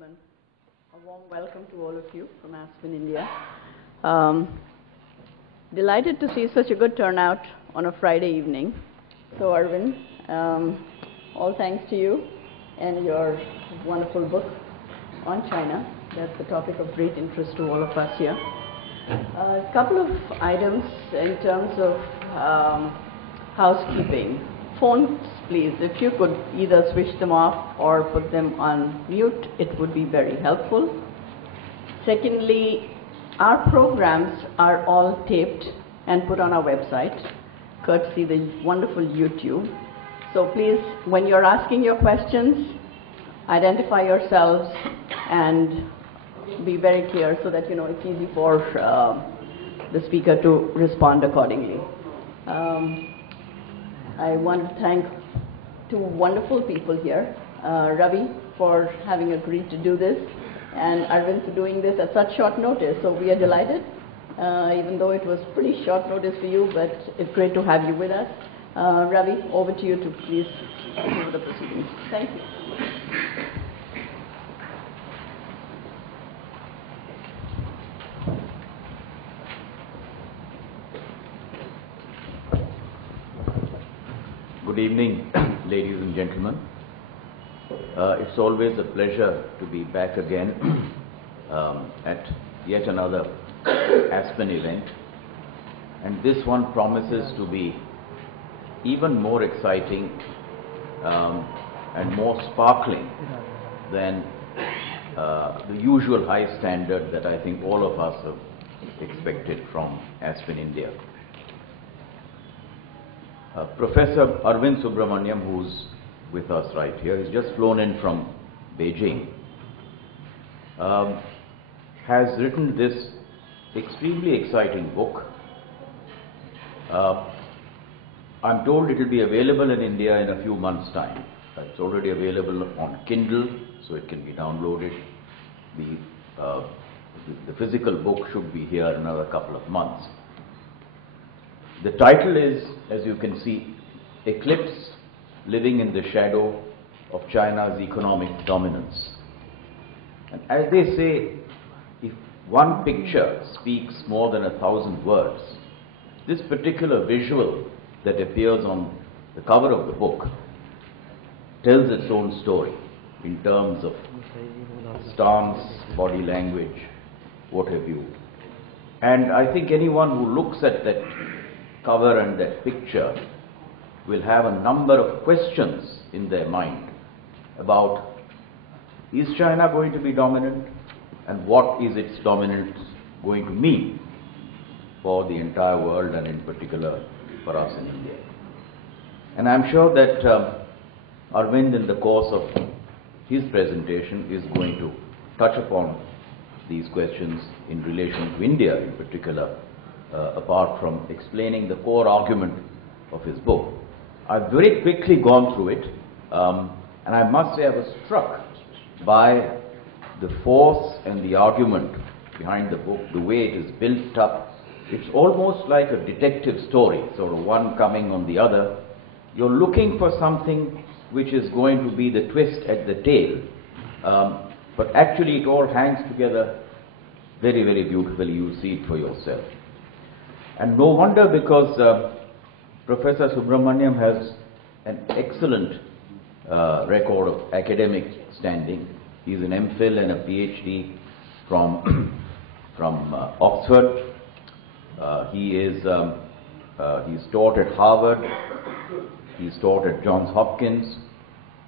A warm welcome to all of you from Aspen, India. Delighted to see such a good turnout on a Friday evening. So Arvind, all thanks to you and your wonderful book on China. That's the topic of great interest to all of us here. A couple of items in terms of housekeeping. Phones, please, if you could either switch them off or put them on mute, it would be very helpful. Secondly, our programs are all taped and put on our website, courtesy the wonderful YouTube. So please, when you're asking your questions, identify yourselves and be very clear so that it's easy for the speaker to respond accordingly. I want to thank two wonderful people here, Ravi for having agreed to do this, and Arvind for doing this at such short notice. So we are delighted, even though it was pretty short notice for you, but it's great to have you with us. Ravi, over to you to please take over the proceedings. Thank you. Good evening, ladies and gentlemen. It's always a pleasure to be back again at yet another Aspen event. And this one promises to be even more exciting and more sparkling than the usual high standard that I think all of us have expected from Aspen, India. Professor Arvind Subramaniam, who's with us right here, he's just flown in from Beijing, has written this extremely exciting book. I'm told it will be available in India in a few months' time. It's already available on Kindle, so it can be downloaded. The physical book should be here in another couple of months. The title is, as you can see, Eclipse, Living in the Shadow of China's Economic Dominance. And as they say, if one picture speaks more than 1,000 words, this particular visual that appears on the cover of the book tells its own story in terms of stance, body language, what have you. And I think anyone who looks at that cover and that picture will have a number of questions in their mind about, is China going to be dominant, and what is its dominance going to mean for the entire world and in particular for us in India. And I'm sure that Arvind, in the course of his presentation, is going to touch upon these questions in relation to India in particular, apart from explaining the core argument of his book. I've very quickly gone through it, and I must say I was struck by the force and the argument behind the book, the way it is built up. It's almost like a detective story, sort of one coming on the other. You're looking for something which is going to be the twist at the tail, but actually it all hangs together very, very beautifully. You'll see it for yourself. And no wonder, because Professor Subramaniam has an excellent record of academic standing. He's an MPhil and a PhD from Oxford. He's taught at Harvard. He's taught at Johns Hopkins.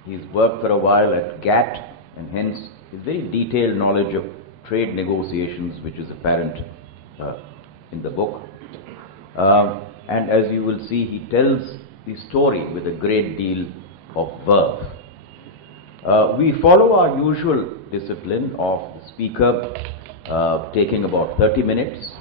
He's worked for a while at GATT, and hence his very detailed knowledge of trade negotiations, which is apparent in the book. And as you will see, he tells the story with a great deal of verve. We follow our usual discipline of the speaker taking about 30 minutes.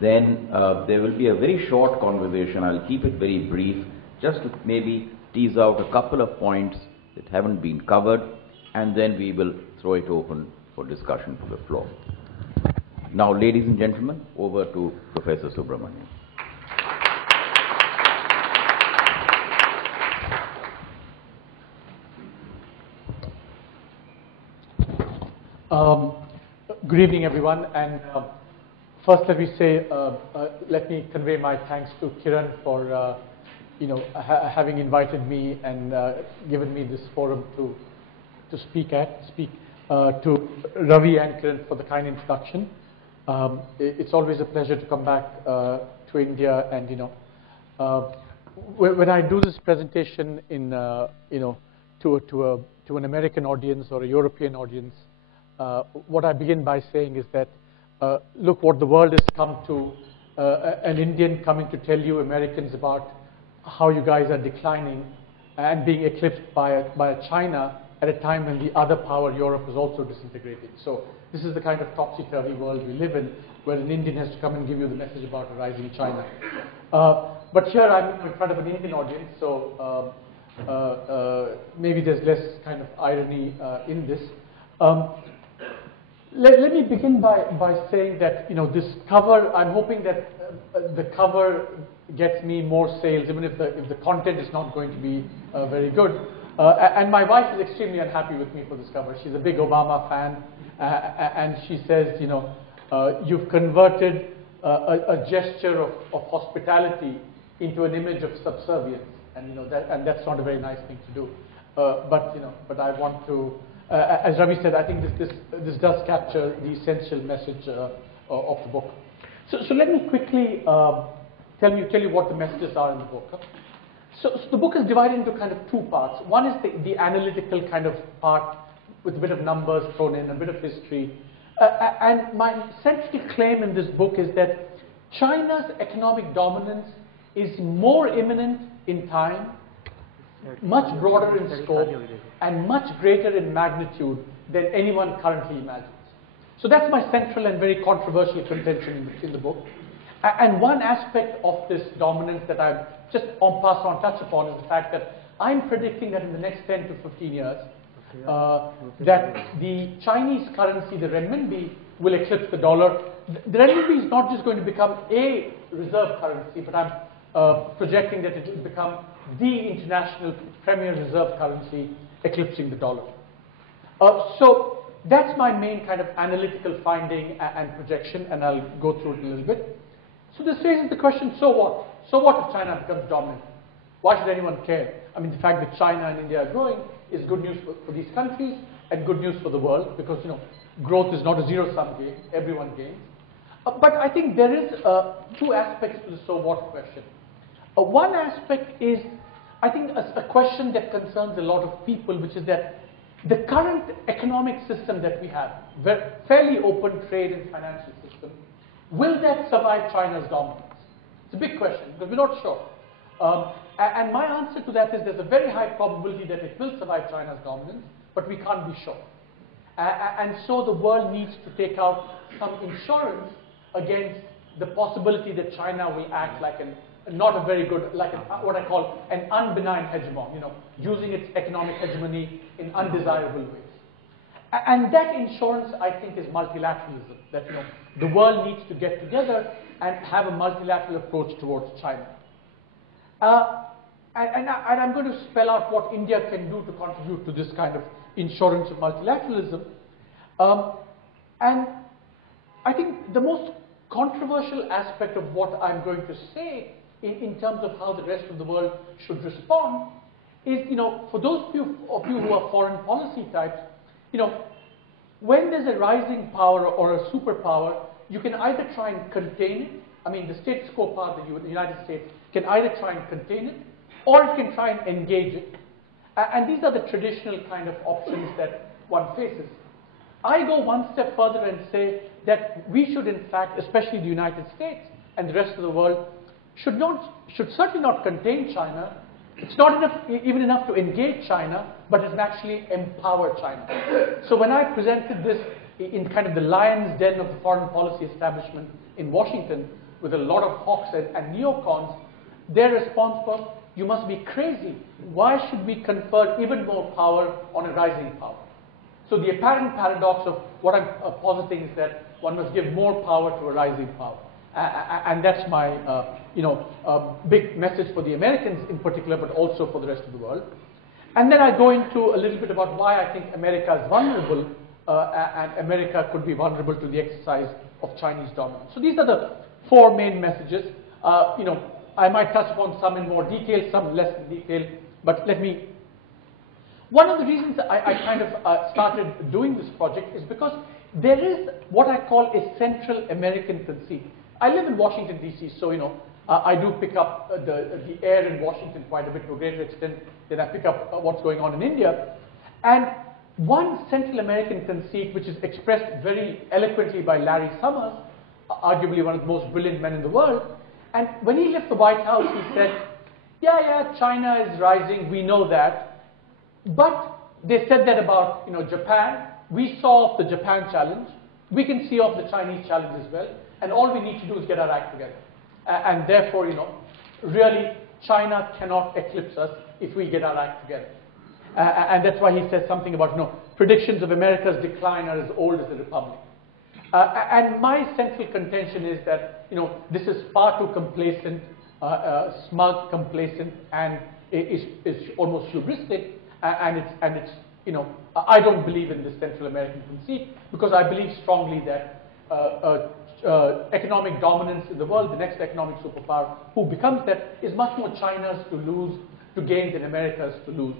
Then there will be a very short conversation. I'll keep it very brief, just to maybe tease out a couple of points that haven't been covered, and then we will throw it open for discussion to the floor. Now, ladies and gentlemen, over to Professor Subramaniam. Good evening, everyone. And first, let me convey my thanks to Kiran for, having invited me and given me this forum to speak to Ravi and Kiran for the kind introduction. It's always a pleasure to come back to India, and when I do this presentation in to an American audience or a European audience, what I begin by saying is that look what the world has come to, an Indian coming to tell you Americans about how you guys are declining and being eclipsed by China at a time when the other power, Europe, is also disintegrating. So this is the kind of topsy-turvy world we live in, where an Indian has to come and give you the message about a rising China. But here I'm in front of an Indian audience, so maybe there's less kind of irony in this. Let me begin by saying that this cover, I'm hoping that the cover gets me more sales, even if the content is not going to be very good. And my wife is extremely unhappy with me for this cover. She's a big Obama fan, and she says, you've converted a gesture of hospitality into an image of subservience, and and that's not a very nice thing to do. But I want to, as Ravi said, I think this does capture the essential message of the book. So let me quickly tell you what the messages are in the book. So the book is divided into kind of two parts. One is the analytical kind of part with a bit of numbers thrown in, a bit of history. And my central claim in this book is that China's economic dominance is more imminent in time, much broader in scope, and much greater in magnitude than anyone currently imagines. So that's my central and very controversial contention in the book. And one aspect of this dominance that I just en passant touch upon is the fact that I'm predicting that in the next 10 to 15 years, that the Chinese currency, the renminbi, will eclipse the dollar. The renminbi is not just going to become a reserve currency, but I'm projecting that it will become the international premier reserve currency, eclipsing the dollar. So that's my main kind of analytical finding and projection, and I'll go through it a little bit. So this raises the question, so what? So what if China becomes dominant? Why should anyone care? I mean, the fact that China and India are growing is good news for these countries and good news for the world, because growth is not a zero-sum game. Everyone gains. But I think there is two aspects to the so what question. One aspect is, I think, a question that concerns a lot of people, which is that the current economic system that we have, fairly open trade and financial system, will that survive China's dominance? It's a big question, because we're not sure. And my answer to that is there's a very high probability that it will survive China's dominance, but we can't be sure. And so the world needs to take out some insurance against the possibility that China will act like not a very good, what I call an unbenign hegemon, using its economic hegemony in undesirable ways. And that insurance, I think, is multilateralism, that the world needs to get together and have a multilateral approach towards China. And I'm going to spell out what India can do to contribute to this kind of insurance of multilateralism. And I think the most controversial aspect of what I'm going to say in terms of how the rest of the world should respond is, for those of you who are foreign policy types, when there's a rising power or a superpower, you can either try and contain it. I mean, the status quo power, the United States, can either try and contain it, or it can try and engage it. And these are the traditional kind of options that one faces. I go one step further and say that we should, in fact, especially the United States and the rest of the world, should certainly not contain China. It's not even enough to engage China, but it can actually empower China. So when I presented this in kind of the lion's den of the foreign policy establishment in Washington, with a lot of hawks and neocons, their response was, you must be crazy. Why should we confer even more power on a rising power? So the apparent paradox of what I'm positing is that one must give more power to a rising power. And that's my big message for the Americans in particular, but also for the rest of the world. And then I go into a little bit about why I think America is vulnerable and America could be vulnerable to the exercise of Chinese dominance. So these are the four main messages. I might touch upon some in more detail, some less in detail, but let me. One of the reasons I kind of started doing this project is because there is what I call a Central American conceit. I live in Washington, D.C., so I do pick up the air in Washington quite a bit, to a greater extent than I pick up what's going on in India. And one Central American conceit, which is expressed very eloquently by Larry Summers, arguably one of the most brilliant men in the world, and when he left the White House, he said, yeah, China is rising, we know that, but they said that about Japan. We saw off the Japan challenge, we can see off the Chinese challenge as well, and all we need to do is get our act together. And therefore, really, China cannot eclipse us if we get our act together. And that's why he says something about, predictions of America's decline are as old as the Republic. And my central contention is that, this is far too complacent, smug, complacent, and is almost hubristic, and it's I don't believe in this Central American conceit, because I believe strongly that economic dominance in the world, the next economic superpower, who becomes that, is much more China's to lose to gain than America's to lose.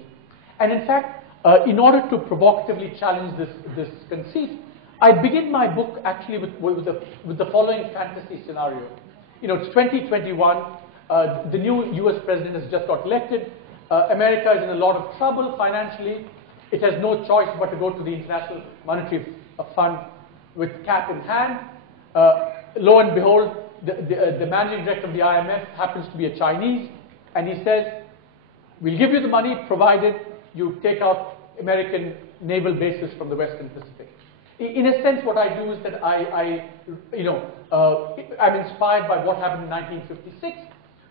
And in fact, in order to provocatively challenge this conceit, I begin my book actually with the following fantasy scenario. It's 2021, the new US president has just got elected, America is in a lot of trouble financially, it has no choice but to go to the International Monetary Fund with cap in hand. Lo and behold, the managing director of the IMF happens to be a Chinese, and he says, we'll give you the money provided you take out American naval bases from the Western Pacific. In a sense, what I do is that I'm inspired by what happened in 1956,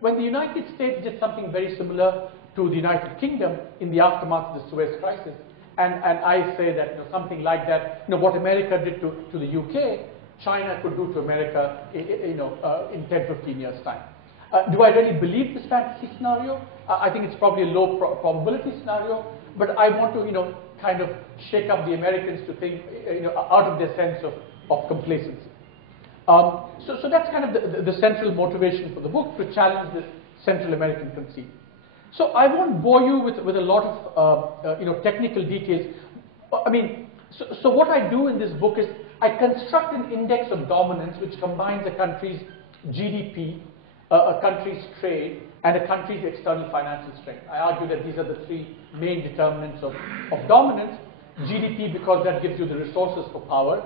when the United States did something very similar to the United Kingdom in the aftermath of the Suez Crisis. And I say that something like that, what America did to the UK, China could do to America in 10, 15 years' time. Do I really believe this fantasy scenario? I think it's probably a low probability scenario, but I want to kind of shake up the Americans to think out of their sense of complacency. So that's kind of the central motivation for the book, to challenge this Central American conceit. So I won't bore you with a lot of technical details. So what I do in this book is I construct an index of dominance which combines a country's GDP, a country's trade, and a country's external financial strength. I argue that these are the three main determinants of dominance. GDP, because that gives you the resources for power.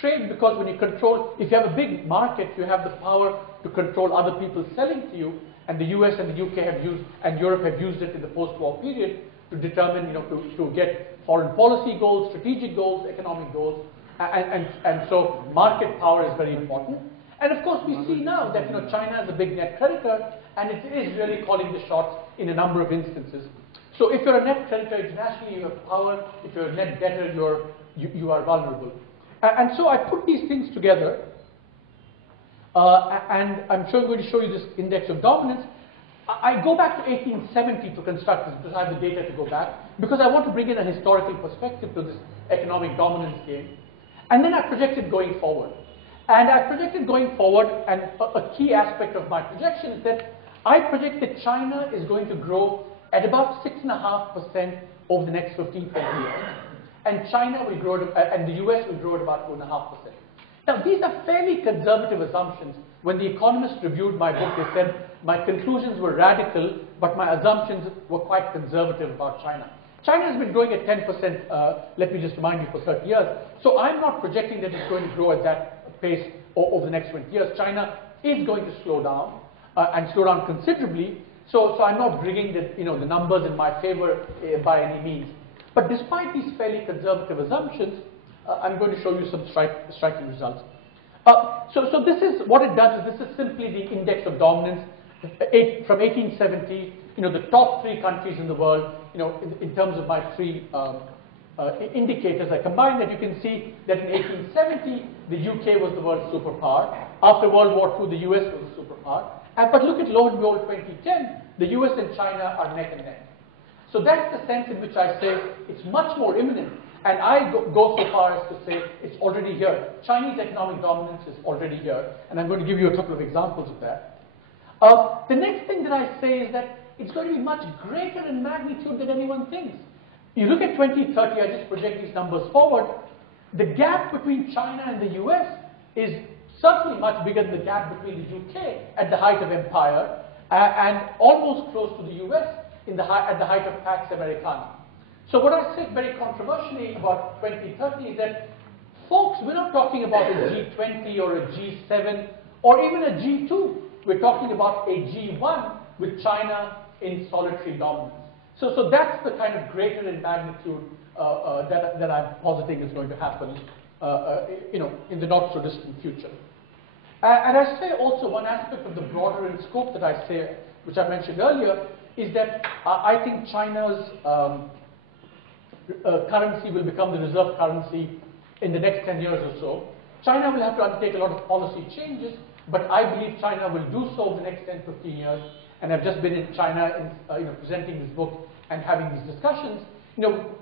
Trade, because when you control, if you have a big market, you have the power to control other people selling to you, and the US and the UK have used, and Europe have used it in the post-war period to determine, to get foreign policy goals, strategic goals, economic goals, and so market power is very important. And of course, we see now that China is a big net creditor, and it is really calling the shots in a number of instances. So if you're a net creditor internationally, you have power. If you're a net debtor, you are vulnerable. And so I put these things together, and I'm going to show you this index of dominance. I go back to 1870 to construct this, because I have the data to go back, because I want to bring in a historical perspective to this economic dominance game. And then I projected going forward. And I projected going forward, and a key aspect of my projection is that I project that China is going to grow at about 6.5% over the next 15, 20 years. And China will grow, and the US will grow at about 2.5%. Now, these are fairly conservative assumptions. When the economists reviewed my book, they said my conclusions were radical, but my assumptions were quite conservative about China. China has been growing at 10%, let me just remind you, for 30 years. So I'm not projecting that it's going to grow at that pace over the next 20 years. China is going to slow down, and slow down considerably. So I'm not bringing the numbers in my favor by any means. But despite these fairly conservative assumptions, I'm going to show you some striking results. So this is what it does. Is this is simply the index of dominance from 1870. The top three countries in the world. In terms of my three indicators, I combined that. You can see that in 1870, the UK was the world's superpower. After World War II, the US was the superpower. But look at lo and behold, 2010, the US and China are neck and neck. So that's the sense in which I say it's much more imminent. And I go so far as to say it's already here. Chinese economic dominance is already here, and I'm going to give you a couple of examples of that. The next thing that I say is that it's going to be much greater in magnitude than anyone thinks. You look at 2030, I just project these numbers forward, the gap between China and the US is certainly much bigger than the gap between the UK at the height of empire, and almost close to the US at the height of Pax Americana. So what I said very controversially about 2030 is that, folks, we're not talking about a G20 or a G7 or even a G2. We're talking about a G1 with China in solitary dominance. So that's the kind of greater in magnitude that I'm positing is going to happen, in the not so distant future. And I say also one aspect of the broader in scope that I say, which I mentioned earlier, is that I think China's currency will become the reserve currency in the next 10 years or so. China will have to undertake a lot of policy changes, but I believe China will do so over the next 10, 15 years. And I've just been in China, presenting this book and having these discussions.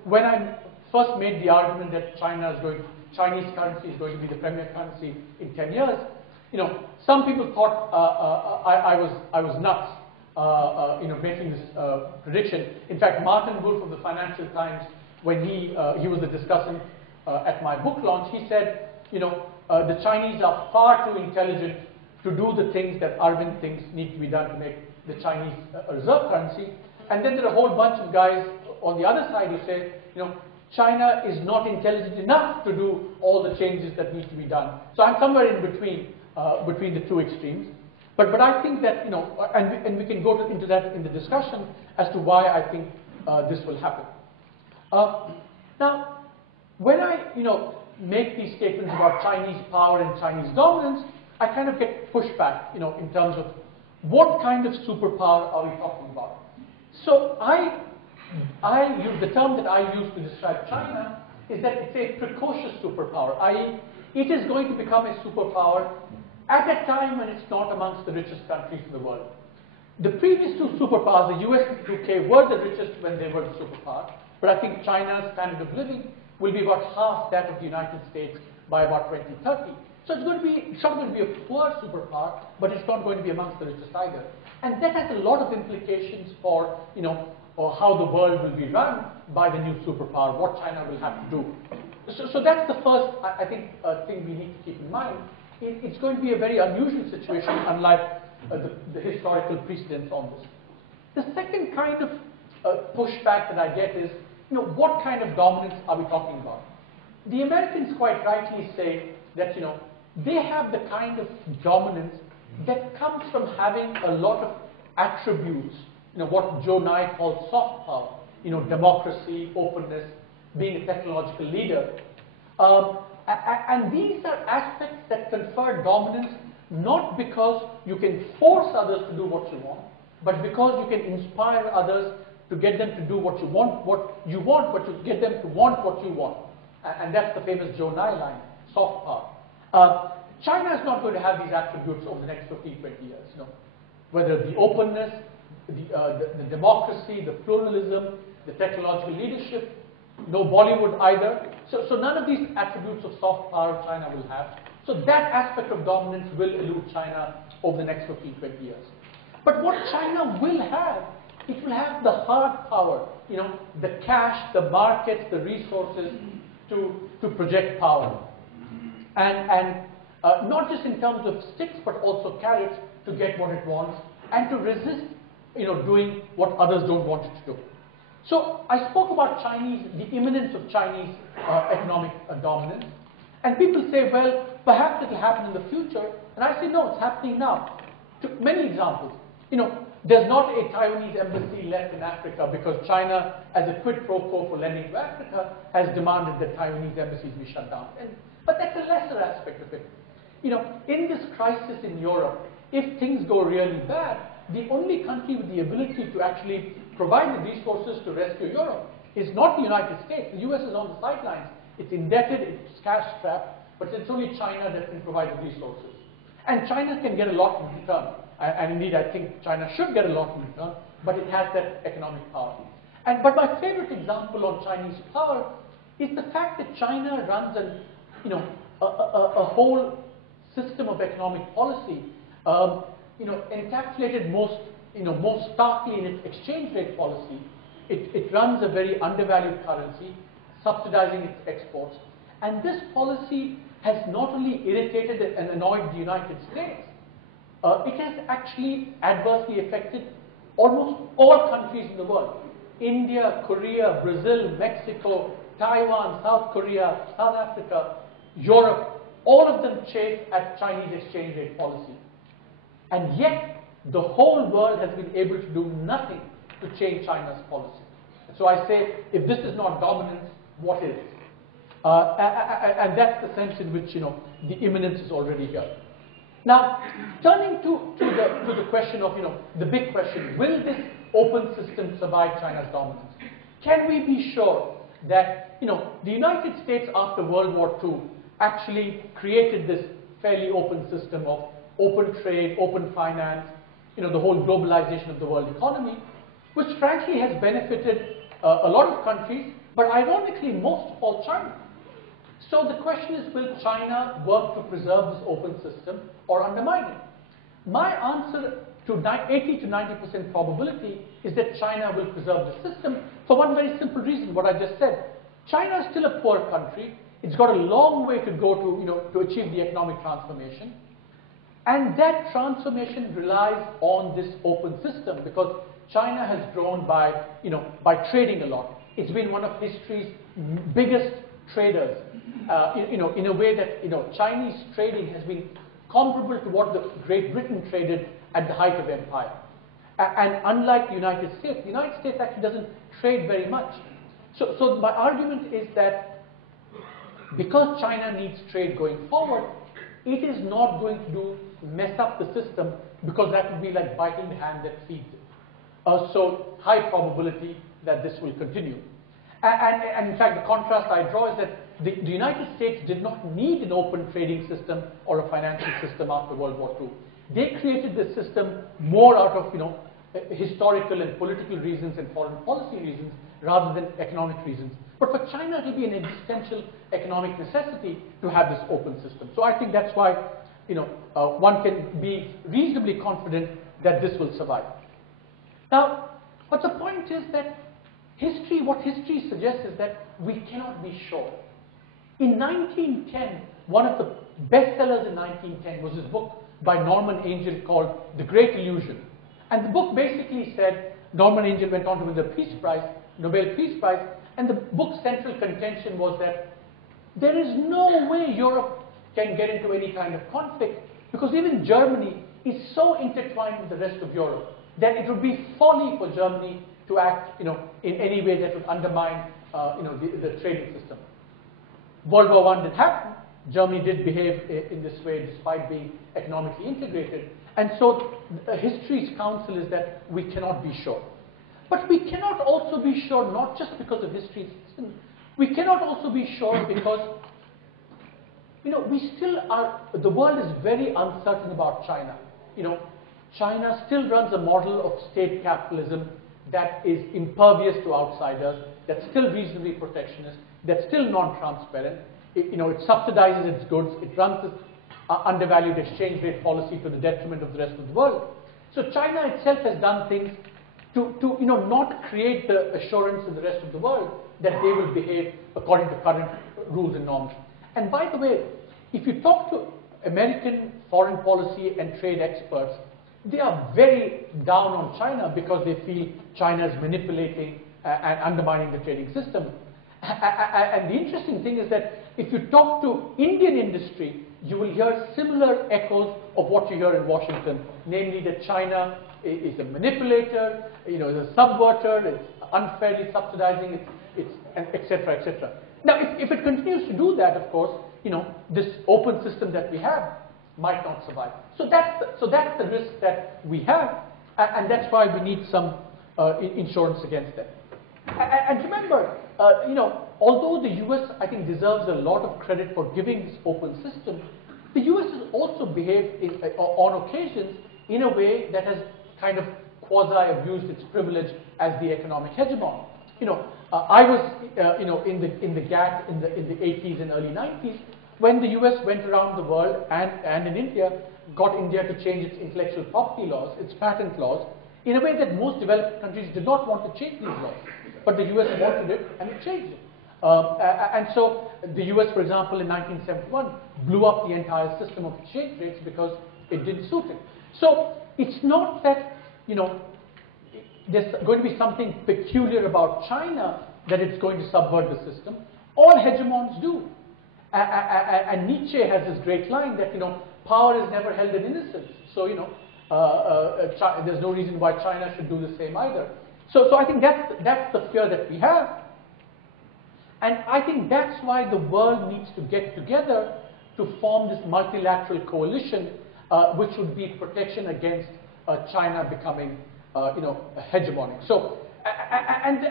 When I first made the argument that Chinese currency is going to be the premier currency in 10 years, some people thought I was nuts, making this prediction. In fact, Martin Wolf of the Financial Times, when he was the discussant at my book launch, he said, the Chinese are far too intelligent to do the things that Arvind thinks need to be done to make the Chinese a reserve currency. And then there are a whole bunch of guys on the other side who say, China is not intelligent enough to do all the changes that need to be done. So I'm somewhere in between the two extremes. But I think that, and we can go into that in the discussion as to why I think this will happen. Now, when I, make these statements about Chinese power and Chinese dominance, I kind of get pushback, in terms of what kind of superpower are we talking about. So I use the term that I use to describe China is that it's a precocious superpower, i.e., it is going to become a superpower at a time when it's not amongst the richest countries in the world. The previous two superpowers, the US and UK, were the richest when they were the superpower, but I think China's standard of living will be about half that of the United States by about 2030. So it's not going to be a poor superpower, but it's not going to be amongst the richest either. And that has a lot of implications for, or how the world will be run by the new superpower, what China will have to do. So that's the first, I think, thing we need to keep in mind. It's going to be a very unusual situation, unlike the historical precedents on this. The second kind of pushback that I get is, what kind of dominance are we talking about? The Americans quite rightly say that, they have the kind of dominance that comes from having a lot of attributes, what Joe Nye calls soft power, democracy, openness, being a technological leader. And these are aspects that confer dominance not because you can force others to do what you want, but because you can inspire others to get them to do what you want, but to get them to want what you want. And that's the famous Joe Nye line, soft power. China is not going to have these attributes over the next 15, 20 years. Whether the openness, the democracy, the pluralism, the technological leadership, no Bollywood either. So none of these attributes of soft power China will have. So that aspect of dominance will elude China over the next 15, 20 years. But what China will have, it will have the hard power, the cash, the markets, the resources to project power. And not just in terms of sticks, but also carrots to get what it wants and to resist, doing what others don't want it to do. So I spoke about the imminence of Chinese economic dominance. And people say, well, perhaps it will happen in the future. And I say, no, it's happening now. Many examples. There's not a Taiwanese embassy left in Africa because China, as a quid pro quo for lending to Africa, has demanded that Taiwanese embassies be shut down. But that's a lesser aspect of it. In this crisis in Europe, if things go really bad, the only country with the ability to actually provide the resources to rescue Europe is not the United States. The US is on the sidelines. It's indebted, it's cash-strapped, but it's only China that can provide the resources. And China can get a lot in return. And indeed, I think China should get a lot in return, but it has that economic power. But my favorite example on Chinese power is the fact that China runs a whole system of economic policy, encapsulated most starkly in its exchange rate policy. It runs a very undervalued currency, subsidizing its exports. And this policy has not only irritated and annoyed the United States, it has actually adversely affected almost all countries in the world. India, Korea, Brazil, Mexico, Taiwan, South Korea, South Africa, Europe, all of them chafe at Chinese exchange rate policy. And yet, the whole world has been able to do nothing to change China's policy. So I say, if this is not dominance, what is? And that's the sense in which the imminence is already here. Now, turning to the question of the big question: will this open system survive China's dominance? Can we be sure that the United States after World War II actually created this fairly open system of open trade, open finance, the whole globalization of the world economy, which frankly has benefited a lot of countries, but ironically most of all China. So the question is, will China work to preserve this open system or undermine it? My answer to 80 to 90% probability is that China will preserve the system for one very simple reason, what I just said. China is still a poor country. It's got a long way to go to achieve the economic transformation. And that transformation relies on this open system because China has grown by trading a lot. It's been one of history's biggest traders, in a way that Chinese trading has been comparable to what the Great Britain traded at the height of empire. And unlike the United States actually doesn't trade very much. So my argument is that because China needs trade going forward, it is not going to mess up the system, because that would be like biting the hand that feeds it. So high probability that this will continue. And in fact, the contrast I draw is that the United States did not need an open trading system or a financial system after World War II. They created this system more out of historical and political reasons and foreign policy reasons rather than economic reasons. But for China, it will be an existential economic necessity to have this open system. So I think that's why one can be reasonably confident that this will survive. Now, but the point is that what history suggests is that we cannot be sure. In 1910, one of the bestsellers in 1910 was this book by Norman Angell called The Great Illusion. And the book basically said, Norman Angell went on to win the Peace Prize, Nobel Peace Prize, and the book's central contention was that there is no way Europe can get into any kind of conflict, because even Germany is so intertwined with the rest of Europe that it would be folly for Germany to act in any way that would undermine the trading system. World War I did happen. Germany did behave in this way despite being economically integrated. And so history's counsel is that we cannot be sure. But we cannot also be sure not just because of history's system. We cannot also be sure because we still are, the world is very uncertain about China. China still runs a model of state capitalism that is impervious to outsiders, that's still reasonably protectionist, that's still non-transparent. It subsidizes its goods, it runs this undervalued exchange rate policy to the detriment of the rest of the world. So China itself has done things to not create the assurance in the rest of the world that they will behave according to current rules and norms. And by the way, if you talk to American foreign policy and trade experts, they are very down on China because they feel China is manipulating and undermining the trading system. And the interesting thing is that if you talk to Indian industry, you will hear similar echoes of what you hear in Washington, namely that China is a manipulator, is a subverter, it's unfairly subsidizing, etc., etc. Now, if it continues to do that, of course, this open system that we have might not survive. So that's the risk that we have, and that's why we need some insurance against that. And remember, although the US, I think, deserves a lot of credit for giving this open system, the US has also behaved on occasions in a way that has kind of quasi-abused its privilege as the economic hegemon. I was, in the GATT in the 80s and early 90s, when the US went around the world and in India, got India to change its intellectual property laws, its patent laws, in a way that most developed countries did not want to change these laws. But the US wanted it, and it changed it. And so the US, for example, in 1971, blew up the entire system of exchange rates because it didn't suit it. So it's not that, there's going to be something peculiar about China that it's going to subvert the system. All hegemons do. And Nietzsche has this great line that, power is never held in innocence. So, there's no reason why China should do the same either. So I think that's the fear that we have. And I think that's why the world needs to get together to form this multilateral coalition, which would be protection against China becoming, hegemonic. So, and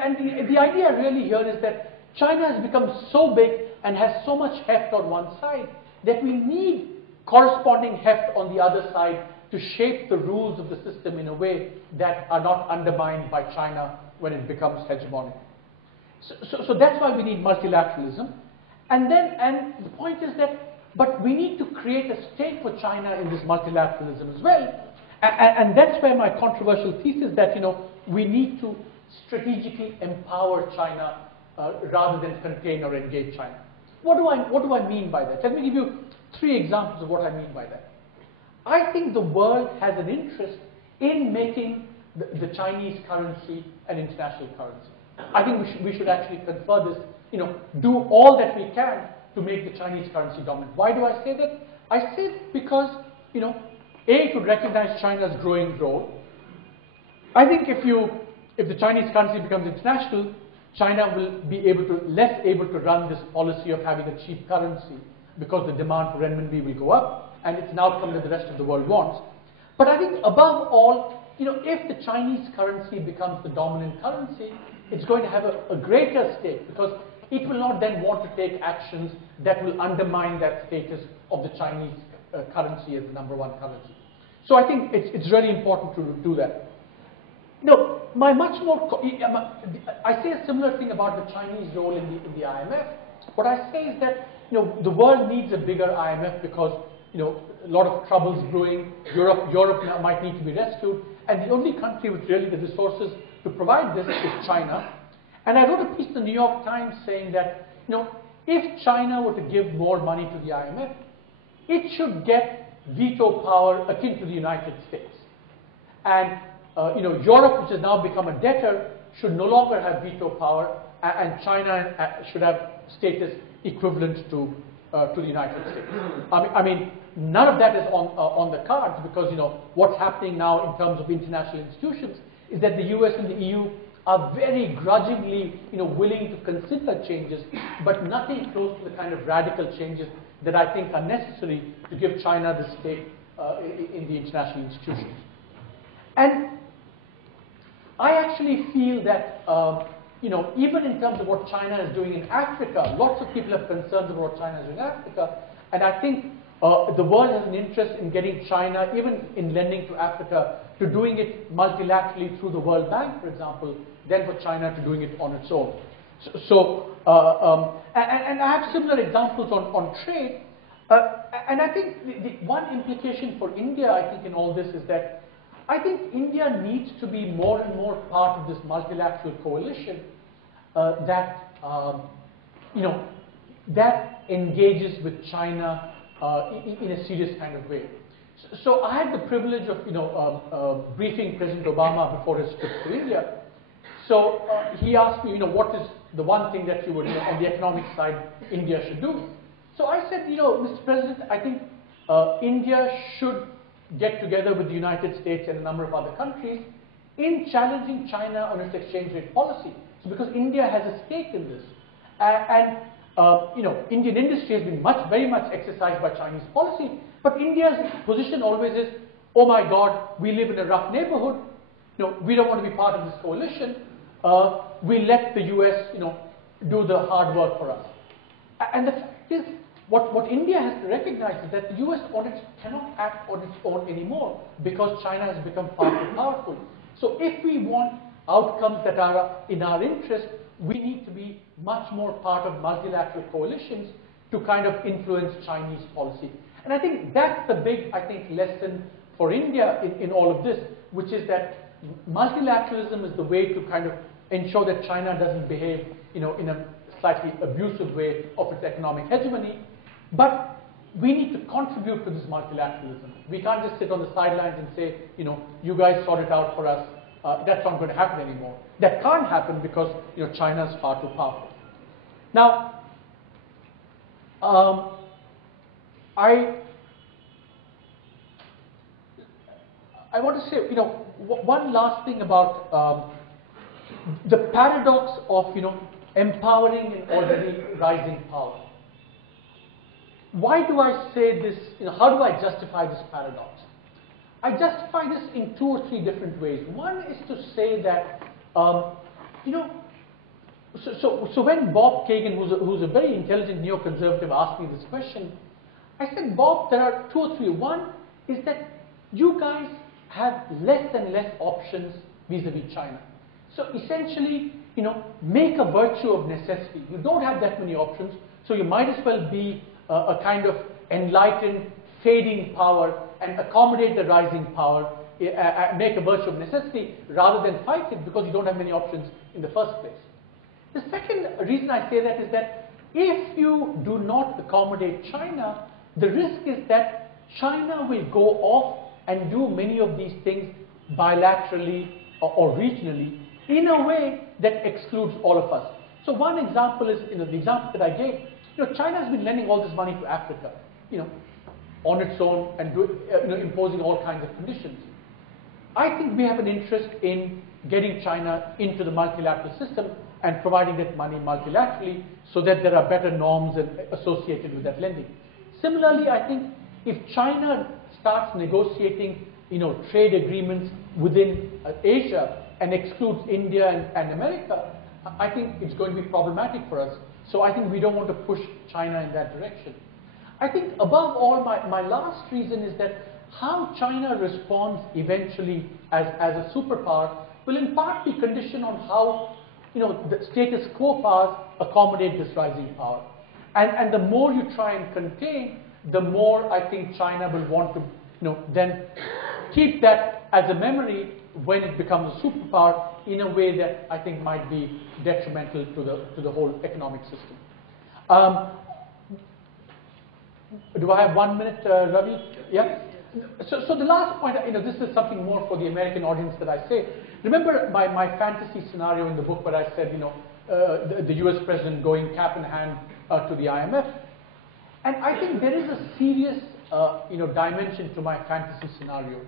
the idea really here is that China has become so big and has so much heft on one side that we need corresponding heft on the other side to shape the rules of the system in a way that are not undermined by China when it becomes hegemonic. So that's why we need multilateralism. And the point is that, but we need to create a stake for China in this multilateralism as well. And that's where my controversial thesis that, we need to strategically empower China rather than contain or engage China. What do I mean by that? Let me give you 3 examples of what I mean by that. I think the world has an interest in making the Chinese currency an international currency. I think we should actually confer this, do all that we can to make the Chinese currency dominant. Why do I say that? I say it because, it would recognize China's growing role. I think if the Chinese currency becomes international, China will be less able to run this policy of having a cheap currency because the demand for renminbi will go up, and it's an outcome that the rest of the world wants. But I think above all, if the Chinese currency becomes the dominant currency, it's going to have a greater stake because it will not then want to take actions that will undermine that status of the Chinese currency as the #1 currency. So I think it's really important to do that. I say a similar thing about the Chinese role in the IMF. What I say is that the world needs a bigger IMF because a lot of troubles brewing. Europe now might need to be rescued, and the only country with really the resources to provide this is China. And I wrote a piece in the New York Times saying that if China were to give more money to the IMF, it should get veto power akin to the United States. And Europe, which has now become a debtor, should no longer have veto power, and China should have status equivalent to the United States. I mean, none of that is on the cards because what's happening now in terms of international institutions is that the US and the EU are very grudgingly willing to consider changes, but nothing close to the kind of radical changes that I think are necessary to give China the stake in the international institutions. And I actually feel that, even in terms of what China is doing in Africa, lots of people have concerns about what China is doing in Africa, and I think the world has an interest in getting China, even in lending to Africa, to doing it multilaterally through the World Bank, for example, than for China to doing it on its own. And I have similar examples on trade, and I think the one implication for India, I think, in all this is that I think India needs to be more and more part of this multilateral coalition that engages with China in a serious kind of way. So I had the privilege of briefing President Obama before his trip to India. So he asked me, what is the one thing that you would, on the economic side, India should do? So I said, Mr. President, I think India should get together with the United States and a number of other countries in challenging China on its exchange rate policy. So because India has a stake in this, Indian industry has been very much exercised by Chinese policy, but India's position always is, oh my God, we live in a rough neighborhood, we don't want to be part of this coalition, we let the US, do the hard work for us. And the fact is, what India has to recognize is that the US cannot act on its own anymore because China has become far too powerful. So if we want outcomes that are in our interest, we need to be much more part of multilateral coalitions to kind of influence Chinese policy. And I think that's the big, lesson for India in all of this, which is that multilateralism is the way to kind of ensure that China doesn't behave, in a slightly abusive way of its economic hegemony. But we need to contribute to this multilateralism. We can't just sit on the sidelines and say, you guys sort it out for us. That's not going to happen anymore. That can't happen because, China is far too powerful. Now, I want to say, one last thing about the paradox of, empowering an already rising power. Why do I say this? How do I justify this paradox? I justify this in 2 or 3 different ways. One is to say that, so when Bob Kagan, who's a very intelligent neoconservative, asked me this question, I said, Bob, there are 2 or 3. One is that you guys have less and less options vis-a-vis China. So essentially, make a virtue of necessity. You don't have that many options, so you might as well be a kind of enlightened, fading power and accommodate the rising power, make a virtue of necessity rather than fight it because you don't have many options in the first place. The second reason I say that is that if you do not accommodate China, the risk is that China will go off and do many of these things bilaterally or regionally in a way that excludes all of us. So one example is, the example that I gave, China has been lending all this money to Africa, on its own and imposing all kinds of conditions. I think we have an interest in getting China into the multilateral system and providing that money multilaterally so that there are better norms associated with that lending. Similarly, I think if China starts negotiating, trade agreements within Asia and excludes India and America, I think it's going to be problematic for us. So I think we don't want to push China in that direction. I think above all, my last reason is that how China responds eventually as a superpower will in part be conditioned on how the status quo powers accommodate this rising power. And the more you try and contain, the more I think China will want to then keep that as a memory when it becomes a superpower in a way that I think might be detrimental to the whole economic system. Do I have 1 minute, Ravi? Yeah? So the last point, this is something more for the American audience that I say. Remember my fantasy scenario in the book where I said, the US president going cap in hand to the IMF. And I think there is a serious, dimension to my fantasy scenario.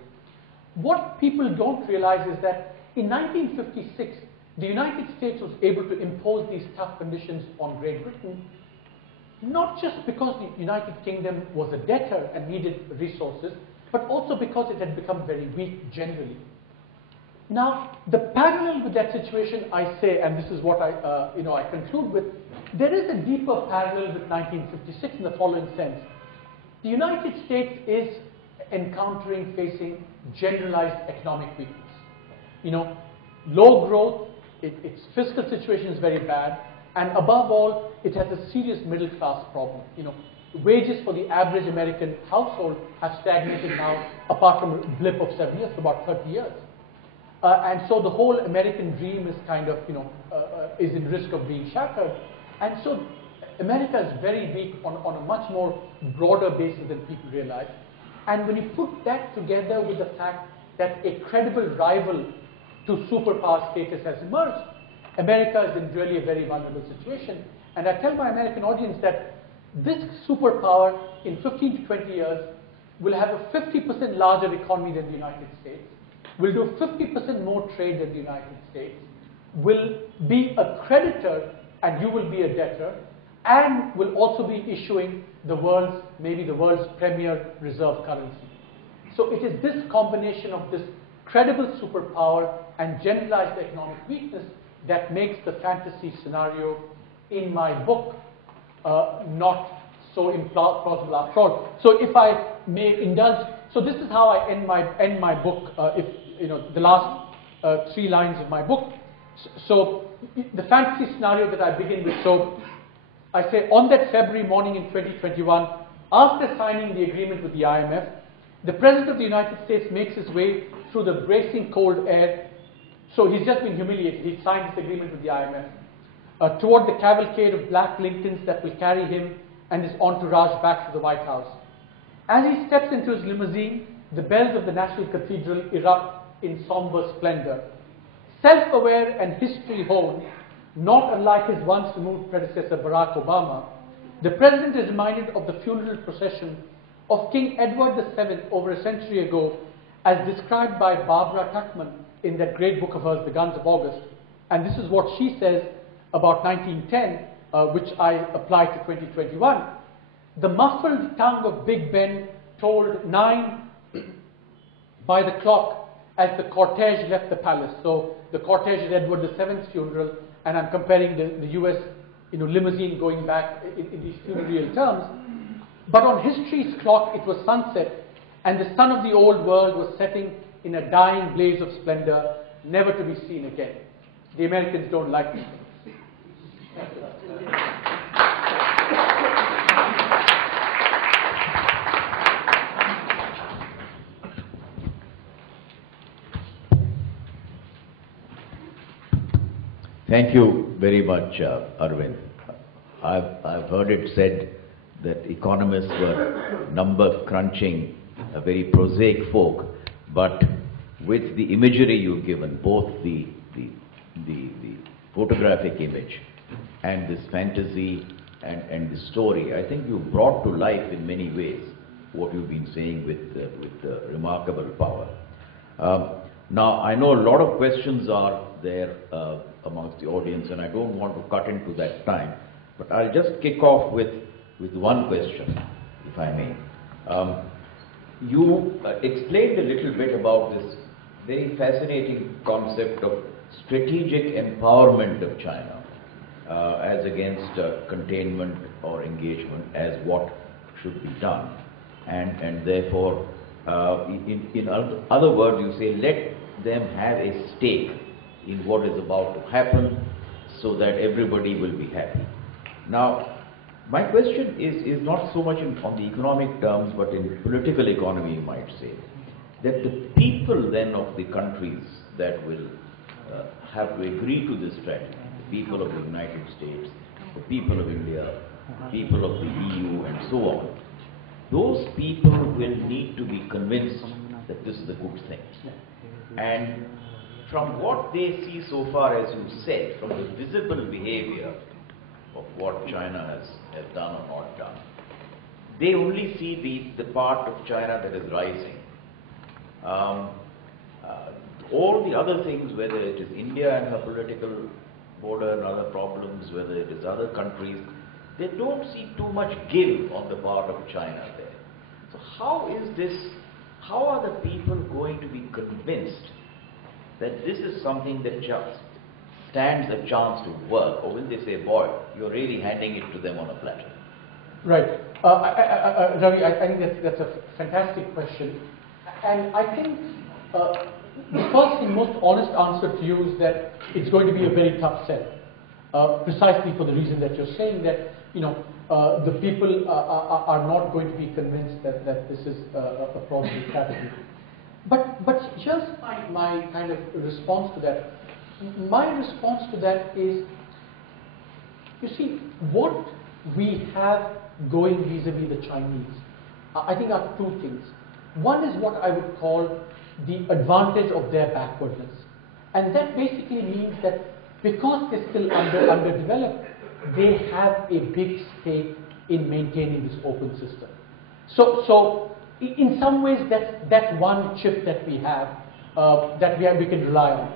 What people don't realize is that in 1956, the United States was able to impose these tough conditions on Great Britain, not just because the United Kingdom was a debtor and needed resources, but also because it had become very weak generally. Now, the parallel with that situation, I say, and this is what I conclude with, there is a deeper parallel with 1956 in the following sense. The United States is facing generalized economic weakness. Low growth, its fiscal situation is very bad, and above all, it has a serious middle class problem. Wages for the average American household have stagnated now, apart from a blip of 7 years, for about 30 years. And so the whole American dream is kind of, is in risk of being shattered. And so America is very weak on a much more broader basis than people realize. And when you put that together with the fact that a credible rival to superpower status has emerged, America is in really a very vulnerable situation. And I tell my American audience that this superpower in 15 to 20 years will have a 50% larger economy than the United States, will do 50% more trade than the United States, will be a creditor and you will be a debtor, and will also be issuing maybe the world's premier reserve currency. So it is this combination of this credible superpower and generalized economic weakness that makes the fantasy scenario in my book not so implausible after all. So if I may indulge, so this is how I end my book. The last 3 lines of my book. So the fantasy scenario that I begin with, so I say on that February morning in 2021, after signing the agreement with the IMF, the President of the United States makes his way through the bracing cold air. So he's just been humiliated. He signed this agreement with the IMF. Toward the cavalcade of black Lincolns that will carry him and his entourage back to the White House. As he steps into his limousine, the bells of the National Cathedral erupt in somber splendor. Self-aware and history-honed, not unlike his once-removed predecessor Barack Obama, the President is reminded of the funeral procession of King Edward VII over a century ago, as described by Barbara Tuchman in that great book of hers, The Guns of August. And this is what she says about 1910, which I apply to 2021. The muffled tongue of Big Ben tolled 9 by the clock as the cortege left the palace. So the cortege is Edward VII's funeral, and I'm comparing the US limousine going back in these funereal terms. But on history's clock it was sunset, and the sun of the old world was setting in a dying blaze of splendor, never to be seen again. The Americans don't like these things. Thank you very much, Arvind. I've heard it said that economists were number crunching, a very prosaic folk, but with the imagery you've given, both the photographic image and this fantasy and the story, I think you brought to life in many ways what you've been saying with remarkable power. Now, I know a lot of questions are there amongst the audience, and I don't want to cut into that time, but I'll just kick off with one question, if I may. You explained a little bit about this very fascinating concept of strategic empowerment of China as against containment or engagement as what should be done. And therefore, in other words, you say let them have a stake in what is about to happen so that everybody will be happy. Now, my question is not so much on the economic terms, but in political economy, you might say, that the people then of the countries that will have to agree to this strategy, the people of the United States, the people of India, the people of the EU, and so on, those people will need to be convinced that this is a good thing. And from what they see so far, as you said, from the visible behavior of what China has done or not done, they only see the part of China that is rising. All the other things, whether it is India and her political border and other problems, whether it is other countries, they don't see too much give on the part of China there. So how are the people going to be convinced that this is something that just stands a chance to work, or will they say, boy, you're really handing it to them on a platter? Right. Ravi, I think that's a fantastic question. And I think the first and most honest answer to you is that it's going to be a very tough sell. Precisely for the reason that you're saying that, the people are not going to be convinced that this is a plausible strategy. But here's my kind of response to that. My response to that is, you see, what we have going vis-a-vis the Chinese, I think are two things. One is what I would call the advantage of their backwardness. And that basically means that because they're still underdeveloped, they have a big stake in maintaining this open system. So in some ways, that's one chip that we have, we can rely on.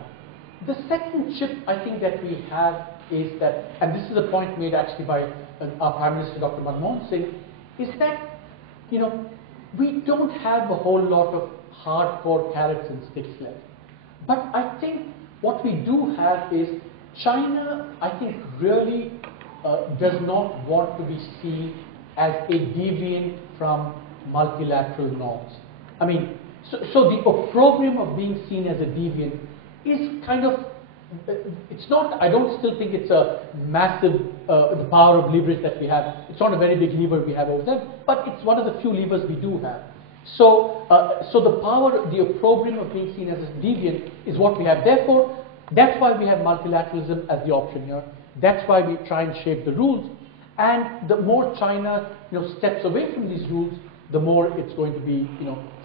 The second chip I think that we have is that, and this is a point made actually by our Prime Minister, Dr. Manmohan Singh, is that, we don't have a whole lot of hardcore carrots and sticks left. But I think what we do have is China, I think, really does not want to be seen as a deviant from multilateral norms. I mean, so the opprobrium of being seen as a deviant is kind of it's not, I don't still think it's a massive, the power of leverage that we have. It's not a very big lever we have over them, but it's one of the few levers we do have. So, so the power, the opprobrium of being seen as a deviant is what we have. Therefore, that's why we have multilateralism as the option here. That's why we try and shape the rules. And the more China, steps away from these rules, the more it's going to be,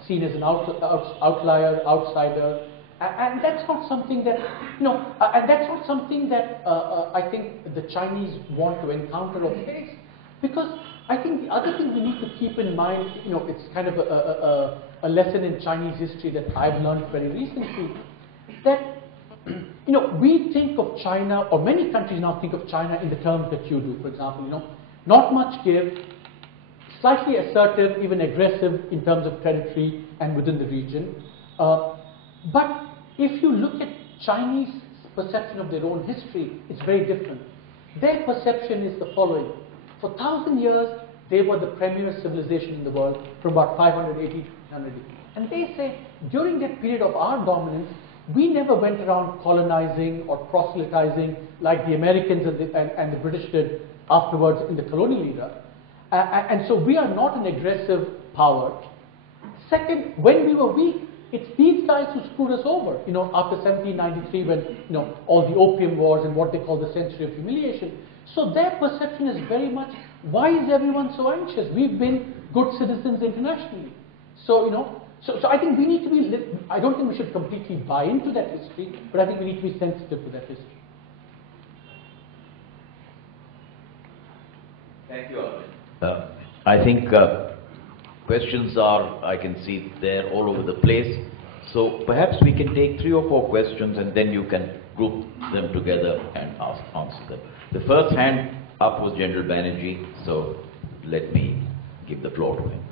seen as an outlier, outsider. And that's not something that, and that's not something that I think the Chinese want to encounter or face. Because I think the other thing we need to keep in mind, it's kind of a lesson in Chinese history that I've learned very recently, that, we think of China, or many countries now think of China in the terms that you do. For example, not much give, slightly assertive, even aggressive in terms of territory and within the region. But if you look at Chinese perception of their own history, it's very different. Their perception is the following. For 1,000 years, they were the premier civilization in the world from about 580 to 300 AD. And they say, during that period of our dominance, we never went around colonizing or proselytizing like the Americans and the British did afterwards in the colonial era. And so we are not an aggressive power. Second, when we were weak, it's these guys who screwed us over, after 1793 when, all the opium wars and what they call the century of humiliation. So their perception is very much, why is everyone so anxious? We've been good citizens internationally. So, so I think we need to be, I don't think we should completely buy into that history, but I think we need to be sensitive to that history. Thank you, Arvind. I think questions are, I can see they're all over the place. So perhaps we can take 3 or 4 questions and then you can group them together and answer them. The first hand up was General Banerjee, so let me give the floor to him.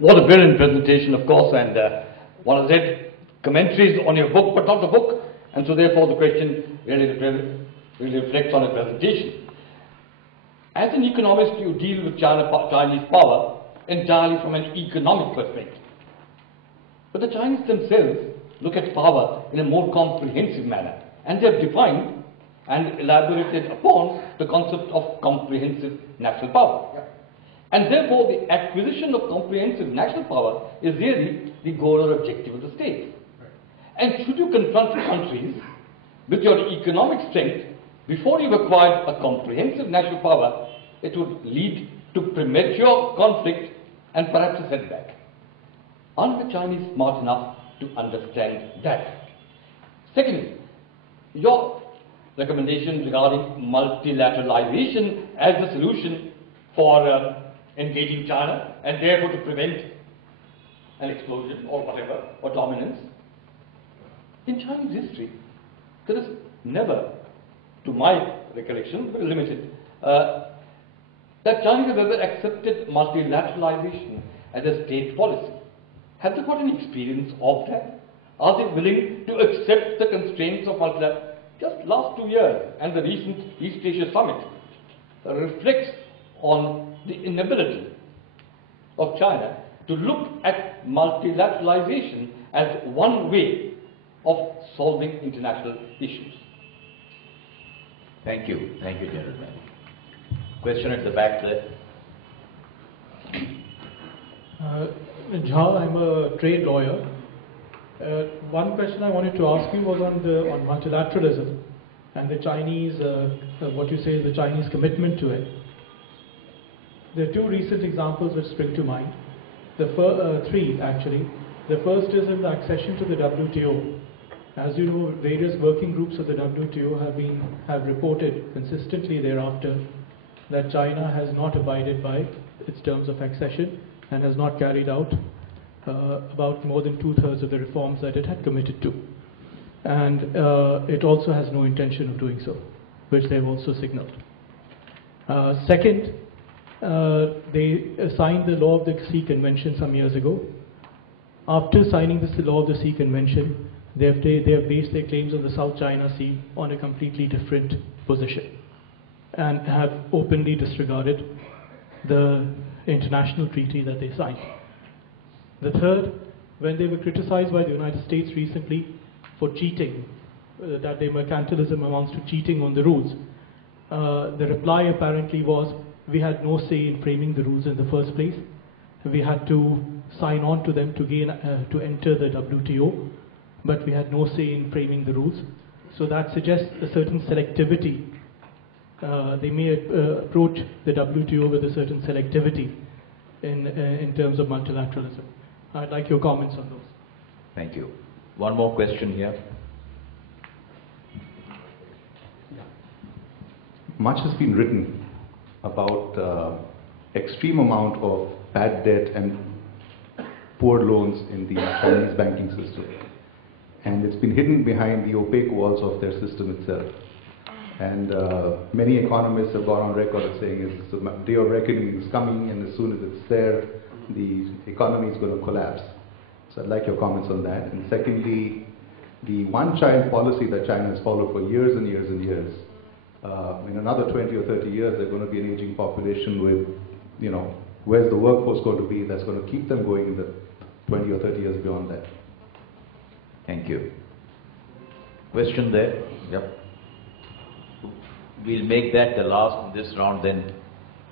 What a brilliant presentation, of course, and one has read commentaries on your book, but not the book, and so therefore the question really reflects on the presentation. As an economist, you deal with Chinese power entirely from an economic perspective. But the Chinese themselves look at power in a more comprehensive manner, and they have defined and elaborated upon the concept of comprehensive national power. Yeah. And therefore, the acquisition of comprehensive national power is really the goal or objective of the state. Right. And should you confront countries with your economic strength before you've acquired a comprehensive national power, it would lead to premature conflict and perhaps a setback. Aren't the Chinese smart enough to understand that? Secondly, your recommendation regarding multilateralization as the solution for engaging China and therefore to prevent an explosion or whatever, or dominance. In Chinese history, there is never, to my recollection, very limited, that China has ever accepted multilateralization as a state policy. Have they got any experience of that? Are they willing to accept the constraints of multilateralization? Just last 2 years and the recent East Asia Summit reflects on the inability of China to look at multilateralization as one way of solving international issues. Thank you. Thank you, General Banerjee. Question at the back there. Jha, I'm a trade lawyer. One question I wanted to ask you was on multilateralism and the Chinese, what you say is the Chinese commitment to it. There are 2 recent examples which spring to mind. 3 actually. The first is in the accession to the WTO. As you know, various working groups of the WTO have reported consistently thereafter that China has not abided by its terms of accession and has not carried out about more than 2/3 of the reforms that it had committed to. And it also has no intention of doing so, which they have also signaled. Second, they signed the Law of the Sea Convention some years ago. After signing this Law of the Sea Convention, they have based their claims on the South China Sea on a completely different position and have openly disregarded the international treaty that they signed. The third, when they were criticized by the United States recently for cheating that their mercantilism amounts to cheating on the rules. The reply apparently was, we had no say in framing the rules in the first place. We had to sign on to them to to enter the WTO, but we had no say in framing the rules. So that suggests a certain selectivity. They may approach the WTO with a certain selectivity in terms of multilateralism. I'd like your comments on those. Thank you. One more question here. Much has been written about extreme amount of bad debt and poor loans in the Chinese banking system. And it's been hidden behind the opaque walls of their system itself. And many economists have gone on record as saying the day of reckoning is coming, and as soon as it's there, the economy is going to collapse. So I'd like your comments on that. And secondly, the one-child policy that China has followed for years and years and years. In another 20 or 30 years, there's going to be an aging population with, where's the workforce going to be that's going to keep them going in the 20 or 30 years beyond that? Thank you. Question there? Yep. We'll make that the last in this round, then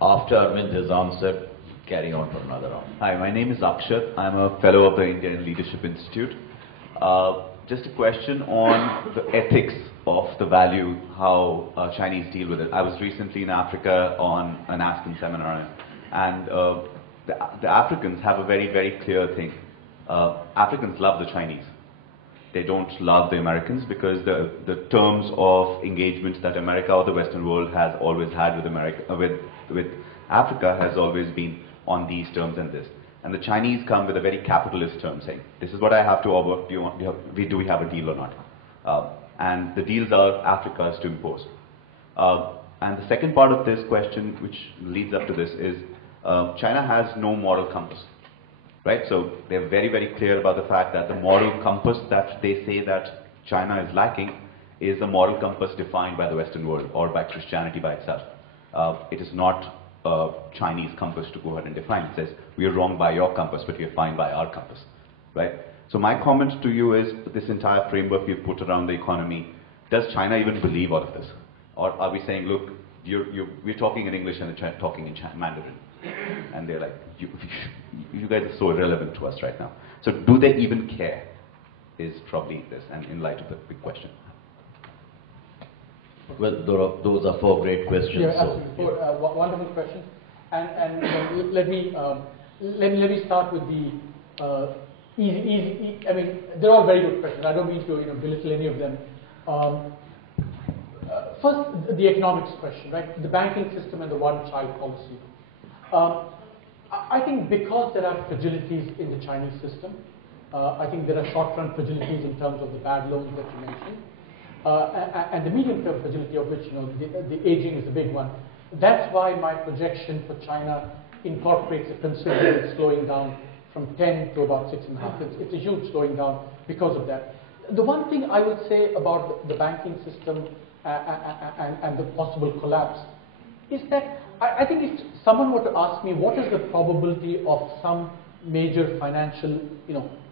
after Arvind has answered, carry on for another round. Hi, my name is Akshat. I'm a fellow of the Indian Leadership Institute. Just a question on the ethics of the value, how Chinese deal with it. I was recently in Africa on an Aspen seminar, and the Africans have a very, very clear thing. Africans love the Chinese. They don't love the Americans because the terms of engagement that America or the Western world has always had with Africa has always been on these terms and this. And the Chinese come with a very capitalist term saying, this is what I have to offer, do we have a deal or not? And the deals are Africa's to impose. And the second part of this question, which leads up to this, is China has no moral compass. Right? So they're very, very clear about the fact that the moral compass that they say that China is lacking is a moral compass defined by the Western world or by Christianity by itself. It is not a Chinese compass to go ahead and define. It says, we are wrong by your compass, but we are fine by our compass. Right? So my comment to you is, this entire framework we've put around the economy, does China even believe all of this? Or are we saying, look, we're talking in English and they're talking in Mandarin? And they're like, you guys are so irrelevant to us right now. So do they even care, is probably this, and in light of the big question. Well, those are four great questions. Yeah, absolutely. Wonderful questions. And let me start with the easy. I mean, they're all very good questions. I don't mean to belittle any of them. First, the economics question, right? The banking system and the one-child policy. I think because there are fragilities in the Chinese system, I think there are short-run fragilities in terms of the bad loans that you mentioned, and the medium-term fragility of which the aging is a big one. That's why my projection for China incorporates a considerable slowing down from 10 to about 6.5. It's a huge slowing down because of that. The one thing I would say about the banking system and the possible collapse is that I think if someone were to ask me what is the probability of some major financial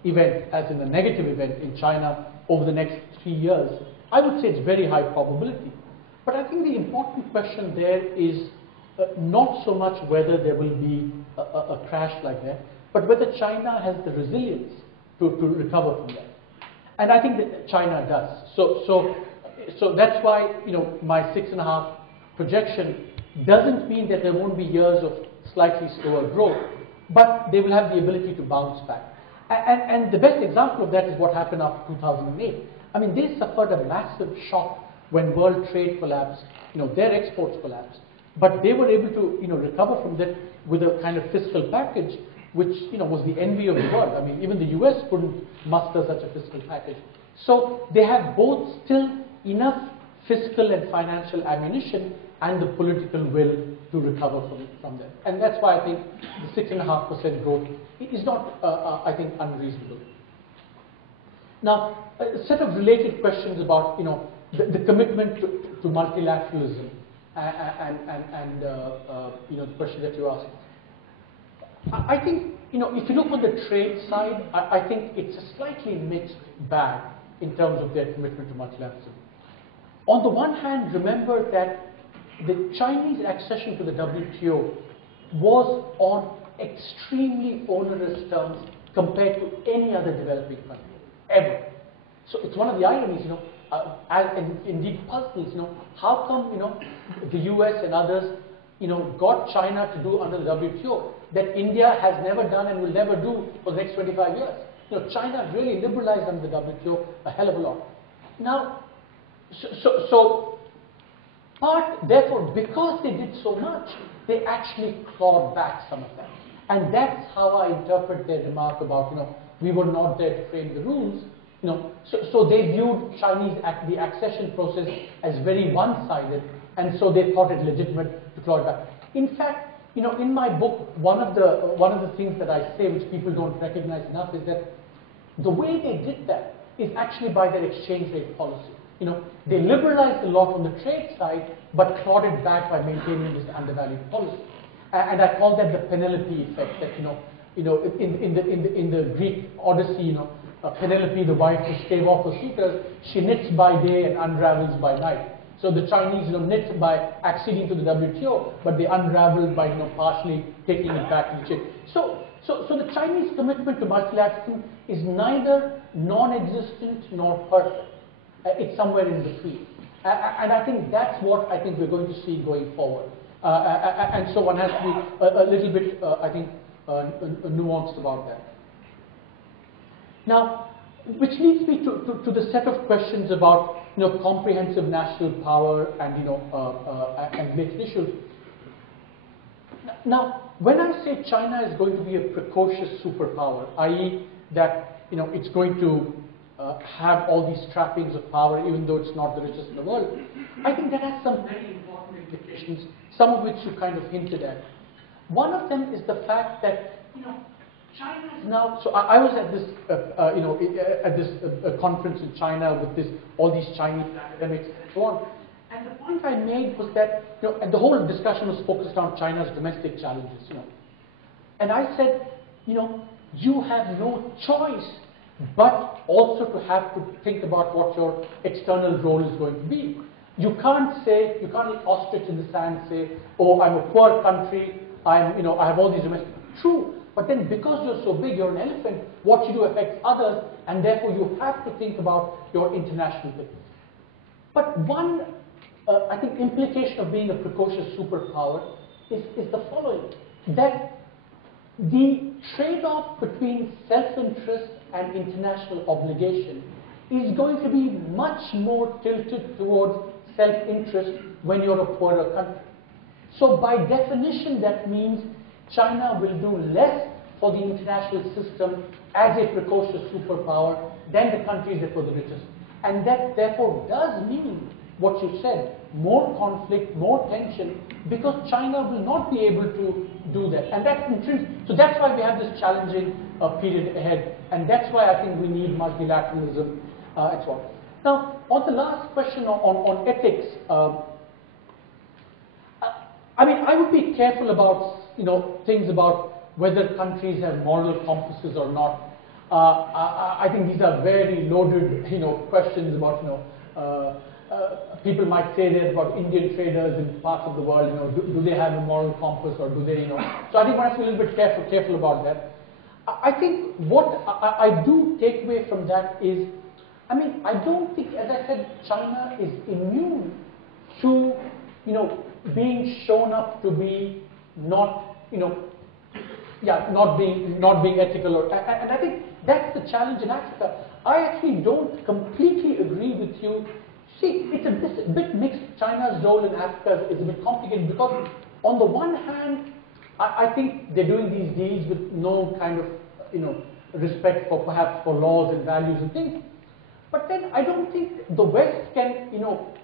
event, as in a negative event in China over the next 3 years, I would say it's very high probability. But I think the important question there is not so much whether there will be a crash like that, but whether China has the resilience to recover from that. And I think that China does. So that's why my 6.5 projection doesn't mean that there won't be years of slightly slower growth, but they will have the ability to bounce back. And the best example of that is what happened after 2008. I mean, they suffered a massive shock when world trade collapsed, their exports collapsed, but they were able to recover from that with a kind of fiscal package which was the envy of the world. I mean, even the US couldn't muster such a fiscal package. So they have both still enough fiscal and financial ammunition and the political will to recover from that. And that's why I think the 6.5% growth is not, I think, unreasonable. Now, a set of related questions about, the commitment to multilateralism and the question that you asked. I think, if you look on the trade side, I think it's a slightly mixed bag. in terms of their commitment to multilateralism. On the one hand, remember that the Chinese accession to the WTO was on extremely onerous terms compared to any other developing country, ever. So it's one of the ironies, and indeed puzzles, how come, the US and others, got China to do under the WTO that India has never done and will never do for the next 25 years. China really liberalized under the WTO a hell of a lot. Now, therefore, because they did so much, they actually clawed back some of that. And that's how I interpret their remark about, we were not there to frame the rules. So they viewed the accession process as very one-sided, and so they thought it legitimate to claw it back. In fact, in my book, one of the things that I say, which people don't recognize enough, is that the way they did that is actually by their exchange rate policy. They liberalized a lot on the trade side, but clawed it back by maintaining this undervalued policy. And I call that the Penelope effect. That in the Greek Odyssey, Penelope, the wife, to stave off her suitors, she knits by day and unravels by night. So the Chinese, knit by acceding to the WTO, but they unraveled by, partially taking it back to the chain. So the Chinese commitment to multilateralism is neither non-existent nor perfect. It's somewhere in between. And I think that's what I think we're going to see going forward. And so one has to be a little bit, nuanced about that. Now, which leads me to the set of questions about comprehensive national power and and related issues. Now, when I say China is going to be a precocious superpower, i.e., that it's going to have all these trappings of power, even though it's not the richest in the world, I think that has some very important implications, some of which you kind of hinted at. One of them is the fact that China is now. So I was at this at this conference in China with all these Chinese academics and so on. And the point I made was that and the whole discussion was focused on China's domestic challenges. And I said, you have no choice but also to have to think about what your external role is going to be. You can't ostrich in the sand say, oh, I'm a poor country, I have all these domestic. True, but then because you're so big, you're an elephant, what you do affects others, and therefore you have to think about your international business. But one, I think, implication of being a precocious superpower is the following, that the trade-off between self-interest and international obligation is going to be much more tilted towards self-interest when you're a poorer country. So by definition, that means China will do less for the international system as a precocious superpower than the countries that were the richest. And that therefore does mean what you said, more conflict, more tension, because China will not be able to do that. And that's intrinsic. So that's why we have this challenging period ahead. And that's why I think we need multilateralism and so on. Now, on the last question on ethics, I would be careful about things about whether countries have moral compasses or not. I think these are very loaded questions about people might say that about Indian traders in parts of the world, do they have a moral compass or do they, So I think one has to be a little bit careful about that. I think what I do take away from that is, I don't think, as I said, China is immune to, being shown up to be not, not being ethical, and I think that's the challenge in Africa. I actually don't completely agree with you. See, it's a bit mixed. China's role in Africa is a bit complicated because, on the one hand, I think they're doing these deals with no kind of, respect for perhaps for laws and values and things. But then I don't think the West can,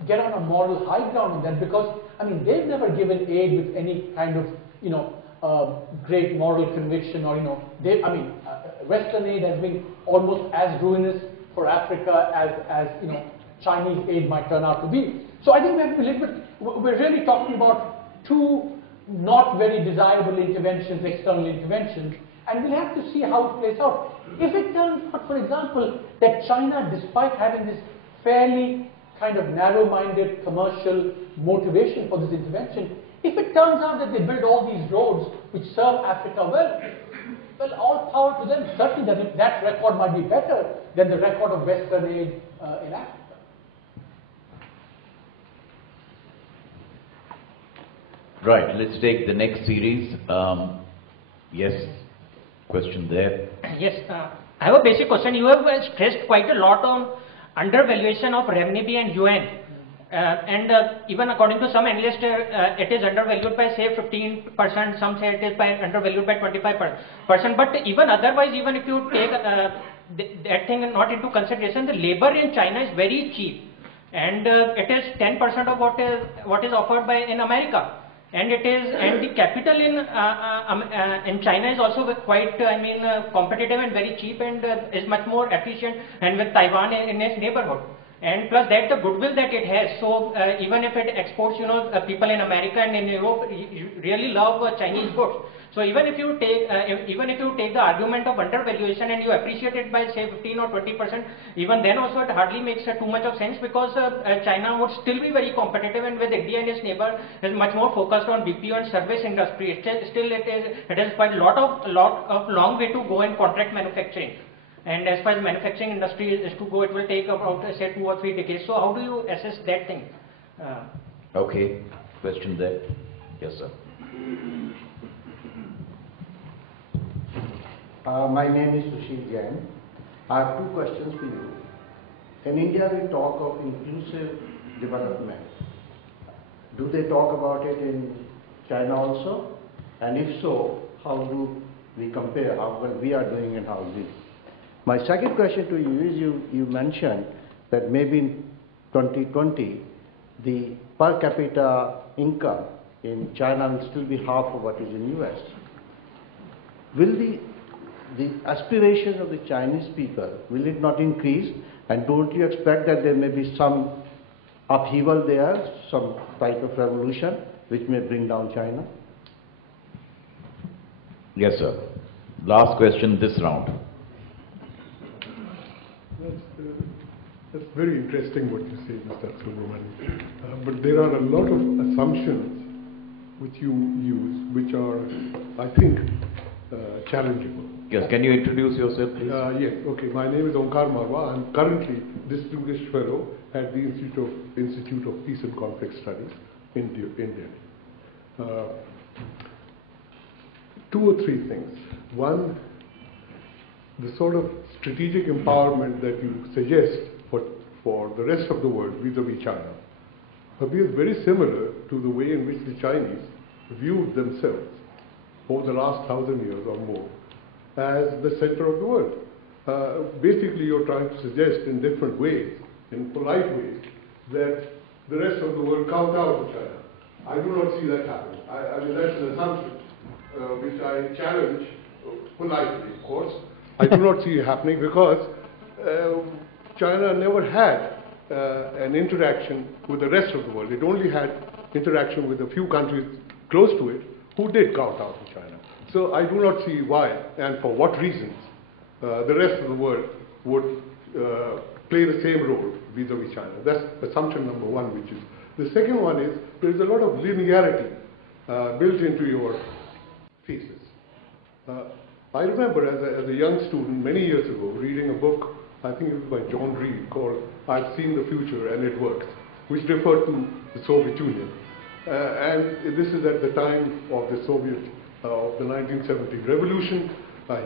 get on a moral high ground in that because, they've never given aid with any kind of, great moral conviction or, Western aid has been almost as ruinous for Africa as Chinese aid might turn out to be. So I think we have to be a little bit, we're really talking about two not very desirable interventions, external interventions, And we'll have to see how it plays out. If it turns out, for example, that China, despite having this fairly kind of narrow-minded commercial motivation for this intervention, if it turns out that they build all these roads which serve Africa well, all power to them. Certainly that record might be better than the record of Western aid in Africa. Right, let's take the next series. Yes, question there. Yes, I have a basic question. You have stressed quite a lot on undervaluation of renminbi and yuan. Even according to some analysts, it is undervalued by say 15%, some say it is undervalued by 25%. But even otherwise, even if you take that thing not into consideration, the labor in China is very cheap, and it is 10% of what is offered in America. And the capital in China is also quite, competitive and very cheap, and is much more efficient, and with Taiwan in its neighborhood. And plus that, the goodwill that it has. So even if it exports, people in America and in Europe really love Chinese goods. So even if you take the argument of undervaluation and you appreciate it by say 15 or 20%, even then also it hardly makes too much of sense, because China would still be very competitive, and with India and its neighbor is much more focused on BPO and service industry. It has quite a lot of long way to go in contract manufacturing. And as far as manufacturing industry is to go, it will take about say 2 or 3 decades. So how do you assess that thing? Okay, question there. Yes, sir. My name is Sushil Jain. I have 2 questions for you. In India, we talk of inclusive development. Do they talk about it in China also? And if so, how do we compare how well we are doing and how we? My second question to you is, you mentioned that maybe in 2020, the per capita income in China will still be half of what is in US. Will the aspirations of the Chinese people, will it not increase? And don't you expect that there may be some upheaval there, some type of revolution, which may bring down China? Yes, sir. Last question this round. That's very interesting what you say, Mr. Subramanian. But there are a lot of assumptions which you use, which are, I think, challengeable. Yes, can you introduce yourself, please? Yes, okay. My name is Onkar Marwa. I'm currently Distinguished Fellow at the Institute of Peace and Conflict Studies in India. 2 or 3 things. One, the sort of strategic empowerment that you suggest for the rest of the world vis-a-vis China appears very similar to the way in which the Chinese viewed themselves over the last 1,000 years or more as the center of the world. Basically, you're trying to suggest in different ways, in polite ways, that the rest of the world comes out of China. I do not see that happening. I mean, that's an assumption which I challenge politely, of course. I do not see it happening because China never had an interaction with the rest of the world. It only had interaction with a few countries close to it who did count out of China. So I do not see why and for what reasons the rest of the world would play the same role vis-a-vis China. That's assumption number 1, which is. The second one is there is a lot of linearity built into your thesis. I remember as a young student many years ago reading a book, I think it was by John Reed, called I've Seen the Future and It Works, which referred to the Soviet Union. And this is at the time of the of the 1970 revolution.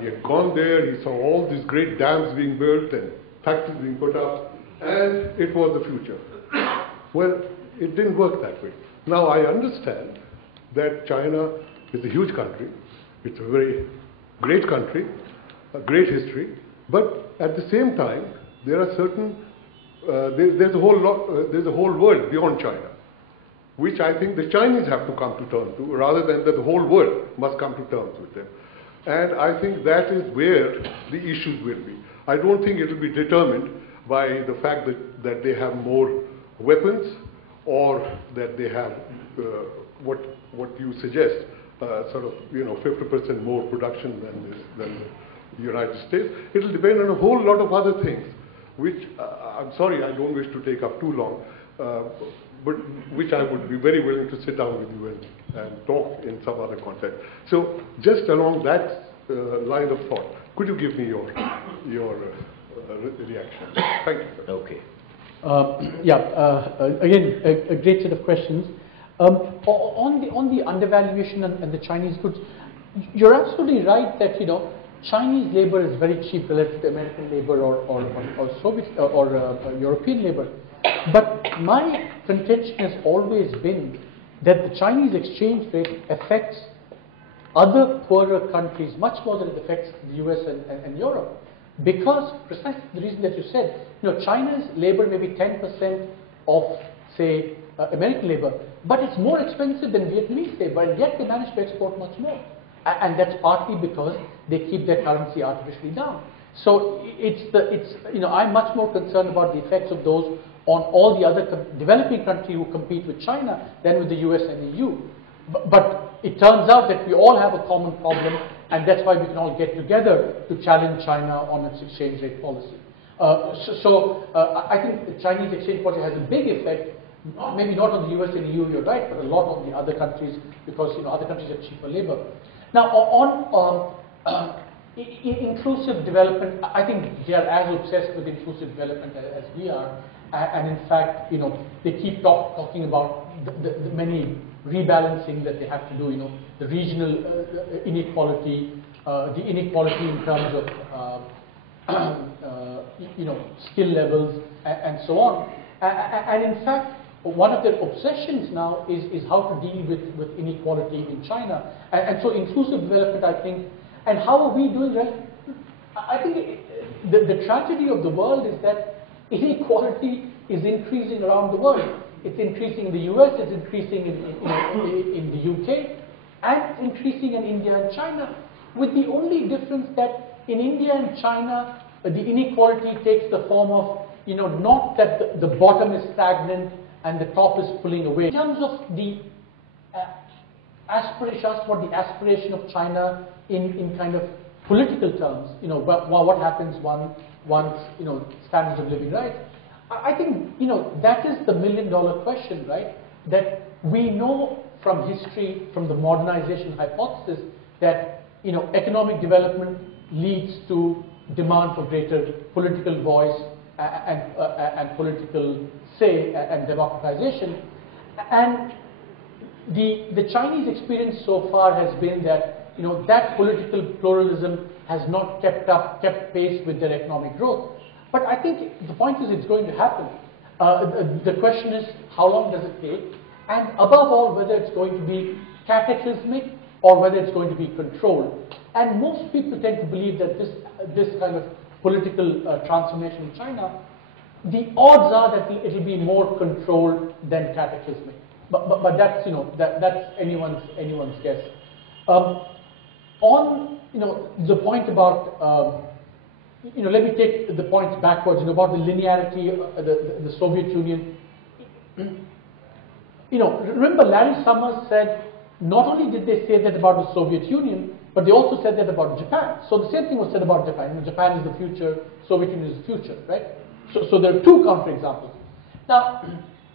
He had gone there, he saw all these great dams being built and factories being put up, and it was the future. Well, it didn't work that way. Now I understand that China is a huge country, it's a very great country, a great history, but at the same time, there are certain, there's a whole world beyond China, which I think the Chinese have to come to terms to, rather than that the whole world must come to terms with them. And I think that is where the issues will be. I don't think it will be determined by the fact that they have more weapons or that they have what you suggest, sort of 50% more production than the United States. It will depend on a whole lot of other things, which I'm sorry, I don't wish to take up too long, but which I would be very willing to sit down with you and talk in some other context. So just along that line of thought, could you give me your reaction? Thank you. Okay. Again, a great set of questions. On the undervaluation and the Chinese goods, you're absolutely right that Chinese labor is very cheap relative to American labor or Soviet or European labor. But my contention has always been that the Chinese exchange rate affects other poorer countries much more than it affects the US and Europe. Because precisely the reason that you said, China's labor may be 10% of, say, American labor, but it's more expensive than Vietnamese labor, and yet they manage to export much more. And that's partly because they keep their currency artificially down. So I'm much more concerned about the effects of those on all the other developing countries who compete with China than with the US and EU. But it turns out that we all have a common problem, and that's why we can all get together to challenge China on its exchange rate policy. I think the Chinese exchange policy has a big effect, maybe not on the US and EU, you're right, but a lot on the other countries, because other countries have cheaper labor. Now, on inclusive development, I think they are as obsessed with inclusive development as we are, and in fact, they keep talking about the many rebalancing that they have to do, the regional inequality, the inequality in terms of skill levels, and so on. And in fact, one of their obsessions now is how to deal with inequality in China. And so inclusive development, I think, and how are we doing? I think the tragedy of the world is that inequality is increasing around the world. It's increasing in the US, it's increasing in the UK, and it's increasing in India and China, with the only difference that in India and China, the inequality takes the form of, not that the bottom is stagnant and the top is pulling away. In terms of the aspiration of China in kind of political terms, what happens once standards of living rise. I think that is the million-dollar question, right? That we know from history, from the modernization hypothesis, that economic development leads to demand for greater political voice and political say and democratization. And the Chinese experience so far has been that that political pluralism has not kept pace with their economic growth. But I think the point is it's going to happen. The question is, how long does it take? And above all, whether it's going to be cataclysmic or whether it's going to be controlled. And most people tend to believe that this kind of political transformation in China, the odds are that it will be more controlled than cataclysmic. But that's that's anyone's guess. On the point about let me take the points backwards. About the linearity of the Soviet Union. Remember Larry Summers said not only did they say that about the Soviet Union, but they also said that about Japan. So the same thing was said about Japan. Japan is the future, Soviet Union is the future, right? So there are two counterexamples. Now,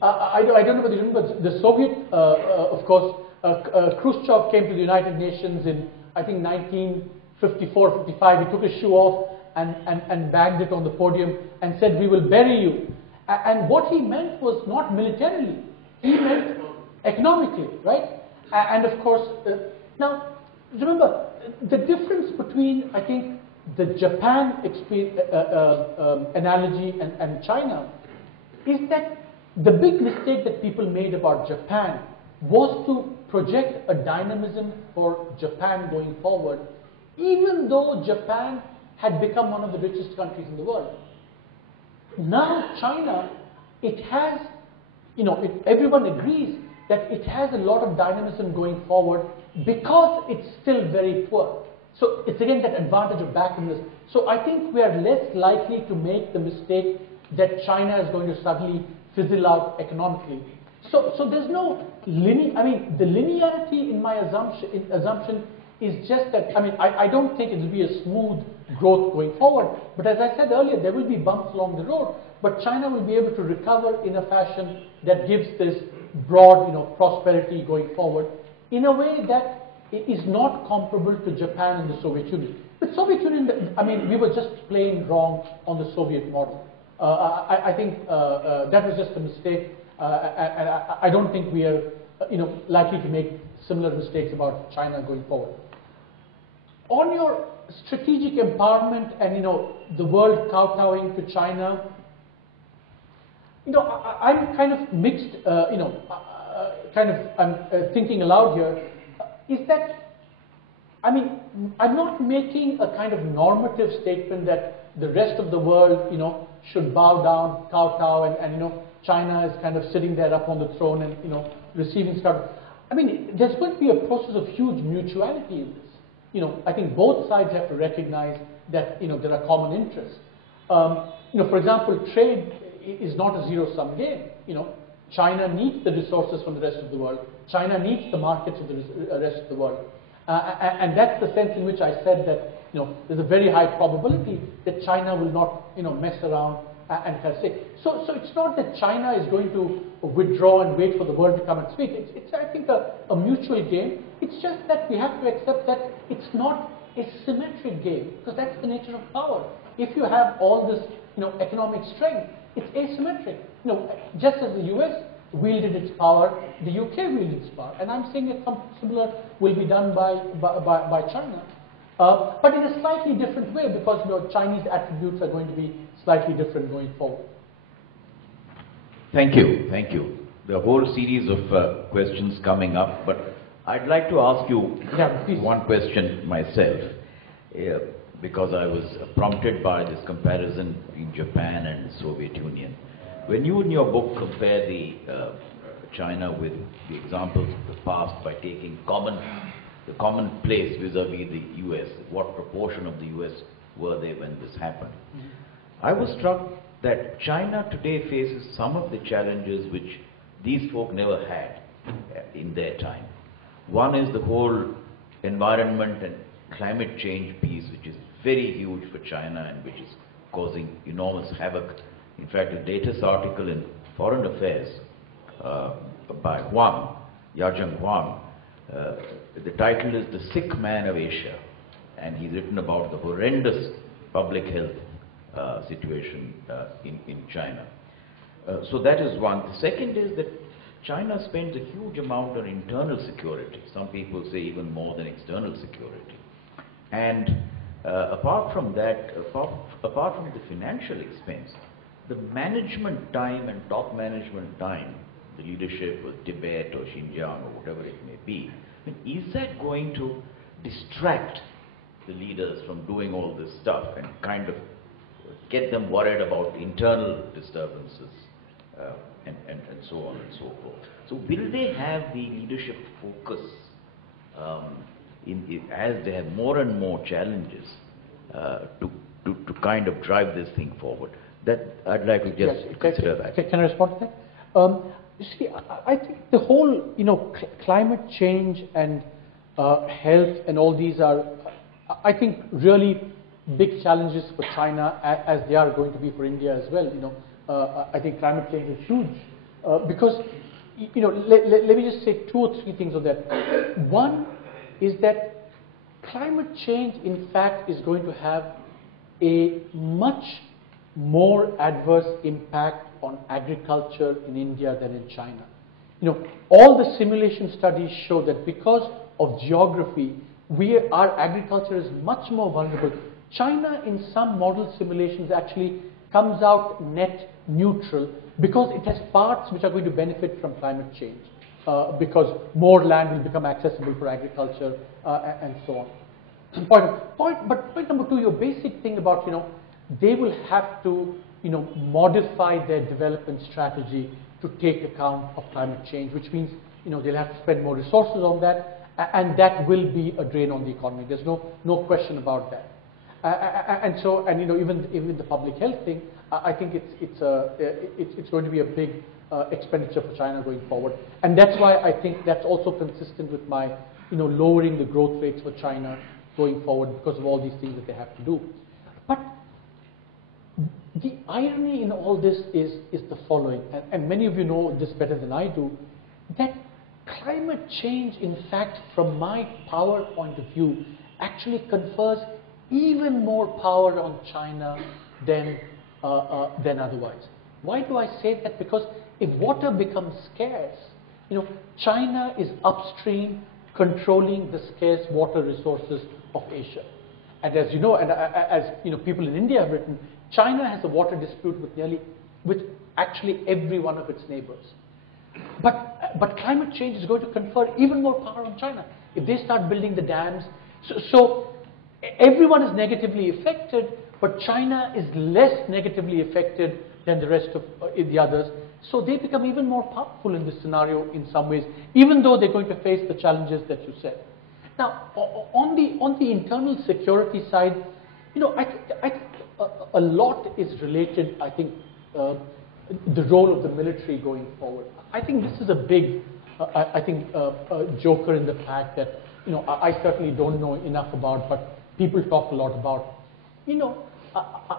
I don't know whether you remember the Soviet, of course, Khrushchev came to the United Nations in, I think, 1954, 55. He took his shoe off and banged it on the podium and said, "We will bury you." And what he meant was not militarily, he meant economically, right? And of course, now, remember, the difference between, I think, the Japan analogy and China is that the big mistake that people made about Japan was to project a dynamism for Japan going forward, even though Japan had become one of the richest countries in the world. Now China, it has, everyone agrees that it has a lot of dynamism going forward because it's still very poor. So it's again that advantage of backwardness. So I think we are less likely to make the mistake that China is going to suddenly fizzle out economically. So there's no I mean, the linearity in my assumption is just that, I mean, I don't think it will be a smooth growth going forward. But as I said earlier, there will be bumps along the road, but China will be able to recover in a fashion that gives this broad, prosperity going forward in a way that is not comparable to Japan and the Soviet Union. The Soviet Union, I mean, we were just plain wrong on the Soviet model. I think that was just a mistake, and I don't think we are, likely to make similar mistakes about China going forward. On your strategic empowerment and the world kowtowing to China, I'm kind of mixed. I'm thinking aloud here. Is that, I mean, I'm not making a kind of normative statement that the rest of the world, should bow down, kowtow, and China is kind of sitting there up on the throne and receiving stuff. I mean, there's going to be a process of huge mutuality in this. I think both sides have to recognize that there are common interests. For example, trade is not a zero-sum game. China needs the resources from the rest of the world. China needs the markets of the rest of the world. And that's the sense in which I said that there's a very high probability that China will not mess around and kind of say. So it's not that China is going to withdraw and wait for the world to come and speak. It's I think a mutual game. It's just that we have to accept that it's not a symmetric game, because that's the nature of power. If you have all this economic strength, it's asymmetric. Just as the US wielded its power, the UK wielded its power, and I'm saying that something similar will be done by China, but in a slightly different way, because Chinese attributes are going to be slightly different going forward. Thank you, thank you. There are a whole series of questions coming up, but I'd like to ask you one question myself, because I was prompted by this comparison in Japan and the Soviet Union. When you in your book compare the China with the examples of the past by taking the common place vis-a-vis the US, what proportion of the US were they when this happened? I was struck that China today faces some of the challenges which these folk never had in their time. One is the whole environment and climate change piece, which is very huge for China and which is causing enormous havoc. In fact, the latest article in Foreign Affairs by Yajeng Huang, the title is The Sick Man of Asia, and he's written about the horrendous public health situation in China. So that is one. The second is that China spends a huge amount on internal security. Some people say even more than external security. And apart from that, apart from the financial expense, the management time and top management time, the leadership of Tibet or Xinjiang or whatever it may be, I mean, is that going to distract the leaders from doing all this stuff and kind of get them worried about internal disturbances and so on and so forth? So will they have the leadership focus as they have more and more challenges to kind of drive this thing forward? That I'd like to just consider that. Can I respond to that? You see, I think the whole, climate change and health and all these are, I think, really big challenges for China, as they are going to be for India as well. I think climate change is huge because, let me just say 2 or 3 things on that. One is that climate change, in fact, is going to have a much more adverse impact on agriculture in India than in China. All the simulation studies show that because of geography, our agriculture is much more vulnerable. China, in some model simulations, actually comes out net neutral because it has parts which are going to benefit from climate change, because more land will become accessible for agriculture and so on. But point number 2, your basic thing about, they will have to, modify their development strategy to take account of climate change, which means, they'll have to spend more resources on that, and that will be a drain on the economy. There's no question about that. And even the public health thing, I think it's going to be a big expenditure for China going forward. And that's why I think that's also consistent with my, lowering the growth rates for China going forward because of all these things that they have to do. But the irony in all this is the following, and many of you know this better than I do, that climate change, in fact, from my power point of view, actually confers even more power on China than otherwise. Why do I say that? Because if water becomes scarce, China is upstream controlling the scarce water resources of Asia. And as you know, and as people in India have written, China has a water dispute with actually every one of its neighbors. But climate change is going to confer even more power on China if they start building the dams. So everyone is negatively affected, but China is less negatively affected than the rest of the others. So they become even more powerful in this scenario in some ways, even though they're going to face the challenges that you said. Now, on the internal security side, I think a lot is related. I think the role of the military going forward. I think this is a big, joker in the pack that I certainly don't know enough about, but people talk a lot about.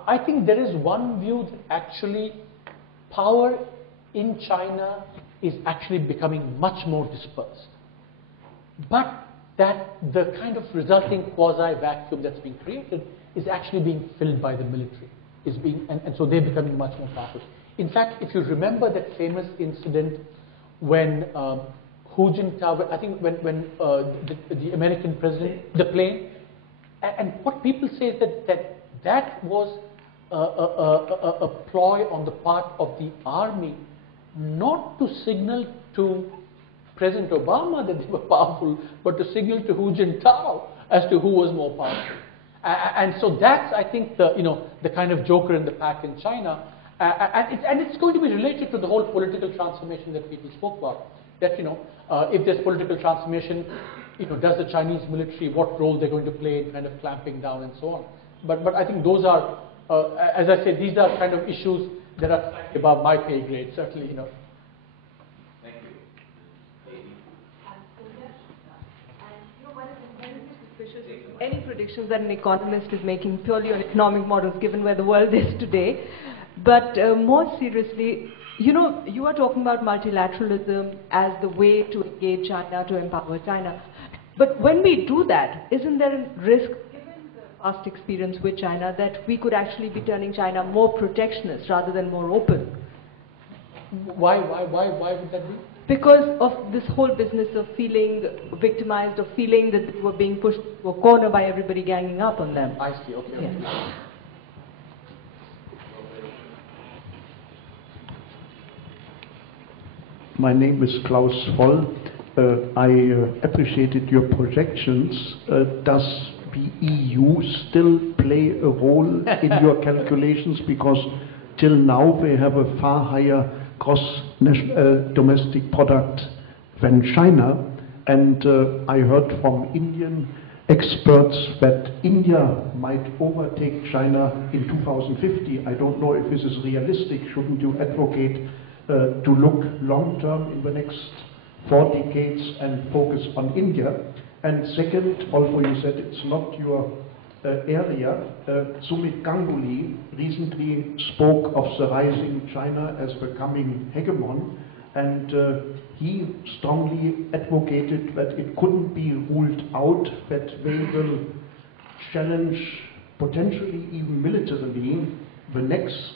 I think there is one view that actually power in China is actually becoming much more dispersed, but that the kind of resulting quasi-vacuum that's being created is actually being filled by the military, and so they're becoming much more powerful. In fact, if you remember that famous incident when Hu Jintao, I think when the American president, the plane, and what people say is that was a ploy on the part of the army not to signal to President Obama that they were powerful, but to signal to Hu Jintao as to who was more powerful. And so that's, I think, the kind of joker in the pack in China. And it's going to be related to the whole political transformation that people spoke about. That, if there's political transformation, does the Chinese military, what role they're going to play in kind of clamping down and so on. But I think those are, as I said, these are kind of issues that are above my pay grade, certainly, Thank you. Any predictions that an economist is making purely on economic models, given where the world is today. But more seriously, you are talking about multilateralism as the way to engage China, to empower China. But when we do that, isn't there a risk, given the past experience with China, that we could actually be turning China more protectionist rather than more open? Why would that be? Because of this whole business of feeling victimized, of feeling that they were being pushed to a corner by everybody ganging up on them. I see, okay. Yeah. My name is Klaus Voll. I appreciated your projections. Does the EU still play a role in your calculations? Because till now we have a far higher gross domestic product than China. And I heard from Indian experts that India might overtake China in 2050. I don't know if this is realistic. Shouldn't you advocate to look long-term in the next 4 decades and focus on India? And second, although you said it's not your area, Sumit Ganguly recently spoke of the rising China as becoming hegemon, and he strongly advocated that it couldn't be ruled out that they will challenge, potentially even militarily, the next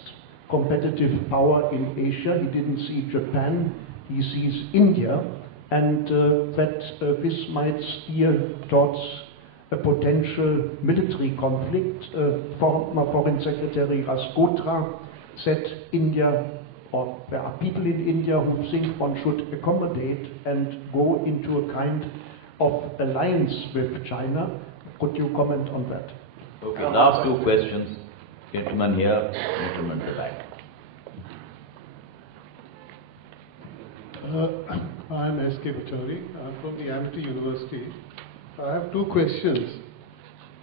competitive power in Asia. He didn't see Japan, he sees India, and that this might steer towards a potential military conflict. Former Foreign Secretary Rasgotra said India, or there are people in India who think one should accommodate and go into a kind of alliance with China. Could you comment on that? Okay, last 2 questions. Gentleman here, gentleman to the back. I'm S.K. Pachori. I'm from the Amity University. I have 2 questions.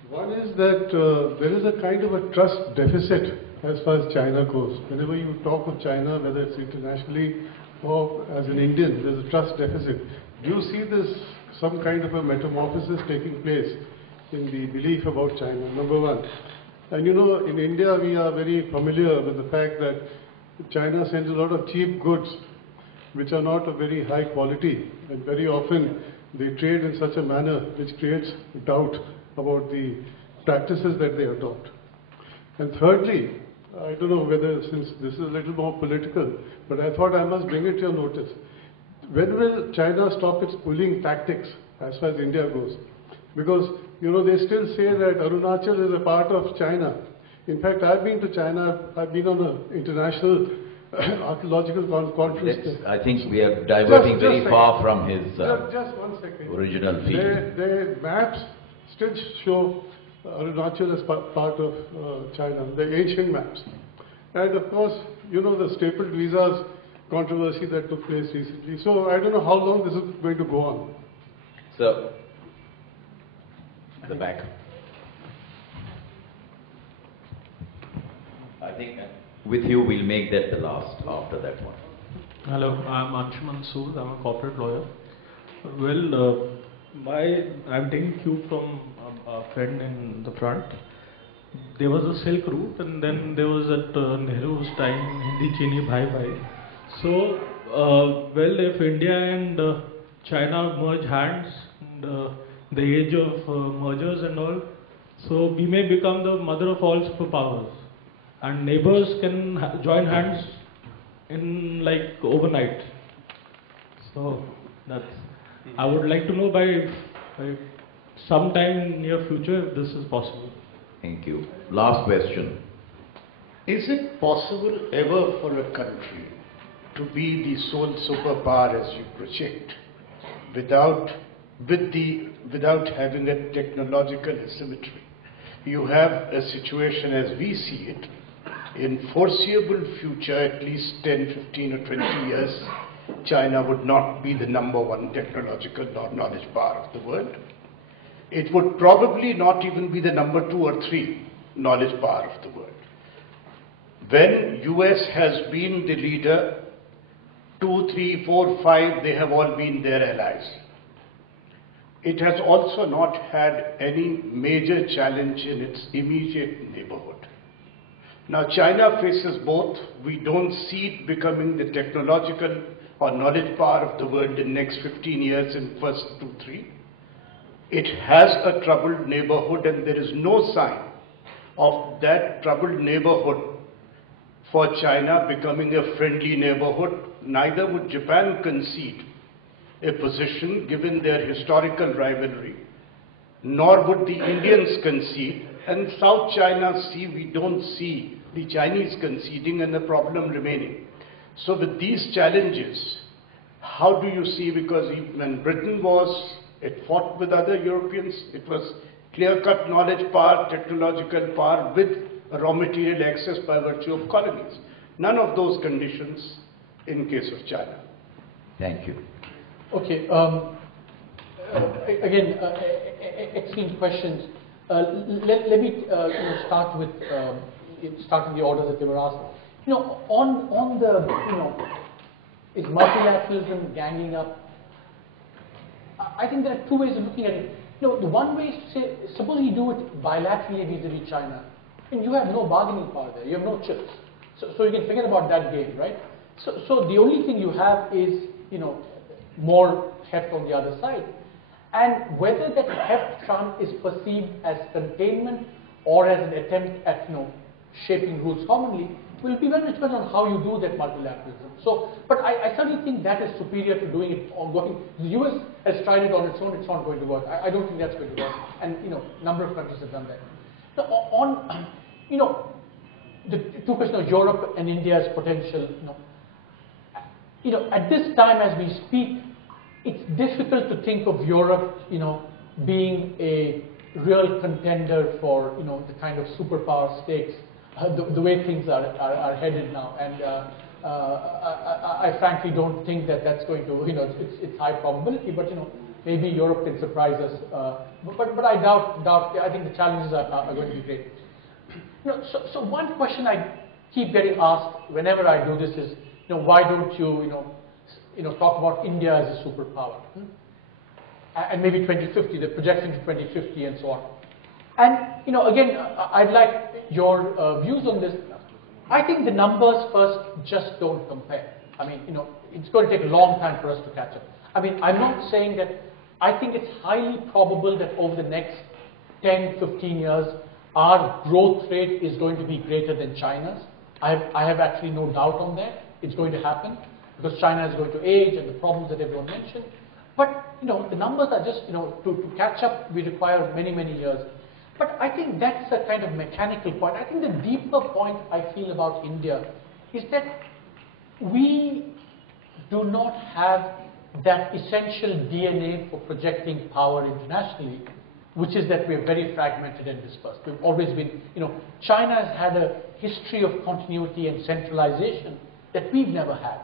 One is that there is a kind of a trust deficit as far as China goes. Whenever you talk of China, whether it's internationally or as an Indian, there's a trust deficit. Do you see this, some kind of a metamorphosis taking place in the belief about China, number one? And you know, in India we are very familiar with the fact that China sends a lot of cheap goods which are not of very high quality, and very often they trade in such a manner which creates doubt about the practices that they adopt. And thirdly, I don't know whether, since this is a little more political, but I thought I must bring it to your notice. When will China stop its bullying tactics as far as India goes? Because, you know, they still say that Arunachal is a part of China. In fact, I've been to China, I've been on an international archaeological conference. I think we are diverting very far from his just 1 second. original field. Their maps still show Arunachal as part of China, the ancient maps. And of course, you know the stapled visas controversy that took place recently. So I don't know how long this is going to go on. So, at the back. I think with you we'll make that the last after that one. Hello, I'm Anshuman Sood. I'm a corporate lawyer. Well, I'm taking cue from a friend in the front. There was a Silk Route, and then there was at Nehru's time Hindi Chini Bhai Bhai. So, well, if India and China merge hands, and the age of mergers and all, so we may become the mother of all superpowers, and neighbors can join hands in like overnight. So that's. I would like to know by sometime in near future if this is possible. Thank you. Last question. Is it possible ever for a country to be the sole superpower as you project without having a technological asymmetry? You have a situation as we see it, in foreseeable future, at least 10, 15 or 20 years, China would not be the #1 technological knowledge power of the world. It would probably not even be the #2 or 3 knowledge power of the world. When US has been the leader, 2, 3, 4, 5, they have all been their allies. It has also not had any major challenge in its immediate neighborhood. Now China faces both. We don't see it becoming the technological or knowledge power of the world in next 15 years in first 2, 3. It has a troubled neighborhood, and there is no sign of that troubled neighborhood for China becoming a friendly neighborhood. Neither would Japan concede a position given their historical rivalry, nor would the Indians concede. And South China Sea, we don't see the Chinese conceding and the problem remaining. So with these challenges, how do you see, because when Britain was, it fought with other Europeans, it was clear-cut knowledge power, technological power with raw material access by virtue of colonies. None of those conditions in case of China. Thank you. Okay, again, excellent questions. Let me start with starting the order that they were asked. On the is multilateralism ganging up? I think there are two ways of looking at it. The one way is to say, suppose you do it bilaterally vis-a-vis China, and you have no bargaining power there. You have no chips, so you can forget about that game, right? So the only thing you have is more heft on the other side. And whether that heft is perceived as containment or as an attempt at shaping rules commonly will be very much depend on how you do that multilateralism. So, but I certainly think that is superior to doing it ongoing. The US has tried it on its own; it's not going to work. I don't think that's going to work. And number of countries have done that. So on the two questions of Europe and India's potential. At this time as we speak, it's difficult to think of Europe, being a real contender for, the kind of superpower stakes, the way things are headed now. And I frankly don't think that that's going to, it's high probability, but maybe Europe can surprise us. But I doubt. I think the challenges are going to be great. So one question I keep getting asked whenever I do this is, why don't you, talk about India as a superpower. And maybe 2050, the projection to 2050 and so on. And, again, I'd like your views on this. I think the numbers first just don't compare. I mean, it's going to take a long time for us to catch up. I mean, I'm not saying that. I think it's highly probable that over the next 10, 15 years, our growth rate is going to be greater than China's. I have actually no doubt on that. It's going to happen because China is going to age and the problems that everyone mentioned. But, the numbers are just, to catch up, we require many, many years. But I think that's a kind of mechanical point. I think the deeper point I feel about India is that we do not have that essential DNA for projecting power internationally, which is that we're very fragmented and dispersed. We've always been, China has had a history of continuity and centralization that we've never had.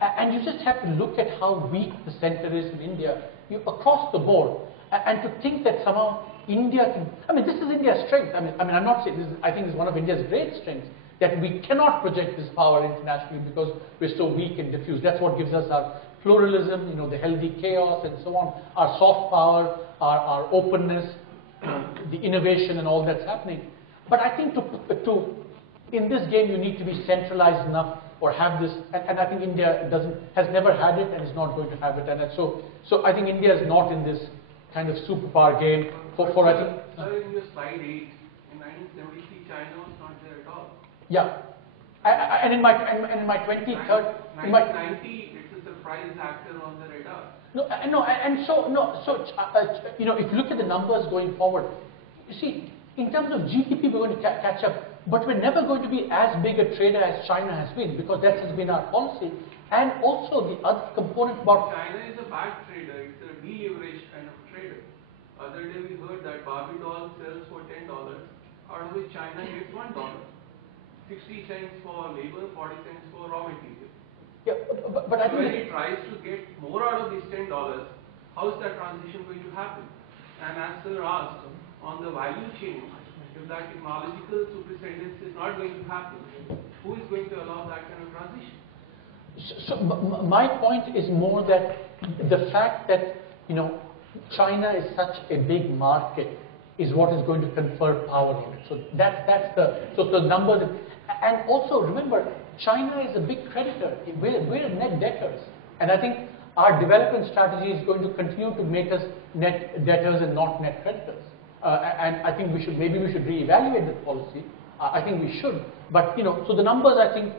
And you just have to look at how weak the center is in India, across the board, and to think that somehow India can, I mean, this is India's strength. I mean, I'm not saying this is, I think it's one of India's great strengths, that we cannot project this power internationally because we're so weak and diffused. That's what gives us our pluralism, the healthy chaos and so on, our soft power, our openness, the innovation and all that's happening. But I think in this game you need to be centralized enough or have this, and I think India has never had it and is not going to have it. And so I think India is not in this kind of superpower game for I think. Sir, in your slide 8, in 1973, China was not there at all. Yeah, and in my 23rd, 1990, it's a surprise actor on the radar. If you look at the numbers going forward, you see, in terms of GDP, we're going to catch up, but we're never going to be as big a trader as China has been because that has been our policy. And also the other component about China is a bad trader. It's a deleveraged kind of trader. Other day we heard that Barbie doll sells for $10, out of which China gets $1. 60 cents for labor, 40 cents for raw material. Yeah, but I think when he tries to get more out of these $10, how is that transition going to happen? And as Sir asked, on the value chain, if that technological supersendence is not going to happen, who is going to allow that kind of transition? So my point is more that the fact that China is such a big market is what is going to confer power on it. So that's the numbers. And also remember, China is a big creditor. We're net debtors, and I think our development strategy is going to continue to make us net debtors and not net creditors. And I think maybe we should reevaluate the policy. I think we should. But so the numbers I think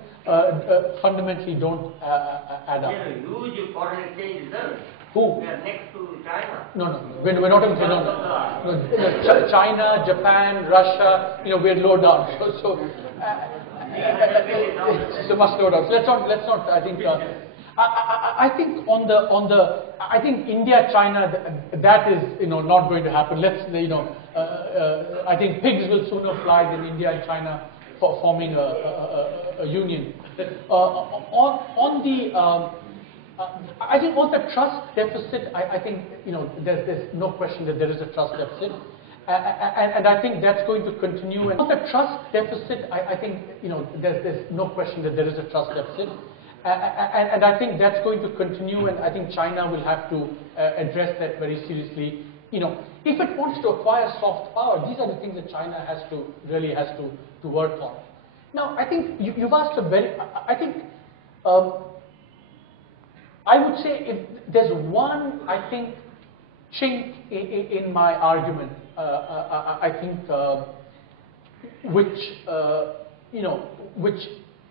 fundamentally don't add up. We have a huge foreign exchange reserve. Who? We are next to China. No. We're not even no. China, Japan, Russia. We're low down. So much low down. So let's not. I think. I think I think India, China, that is not going to happen. I think pigs will sooner fly than India and China forming a union. I think on the trust deficit, I think there's no question that there is a trust deficit, and I think that's going to continue. And on the trust deficit, I think there's no question that there is a trust deficit. And I think that's going to continue, and I think China will have to address that very seriously. If it wants to acquire soft power, these are the things that China really has to work on. Now, I think you've asked a very. I think I would say if there's one, I think, chink in my argument, I think, which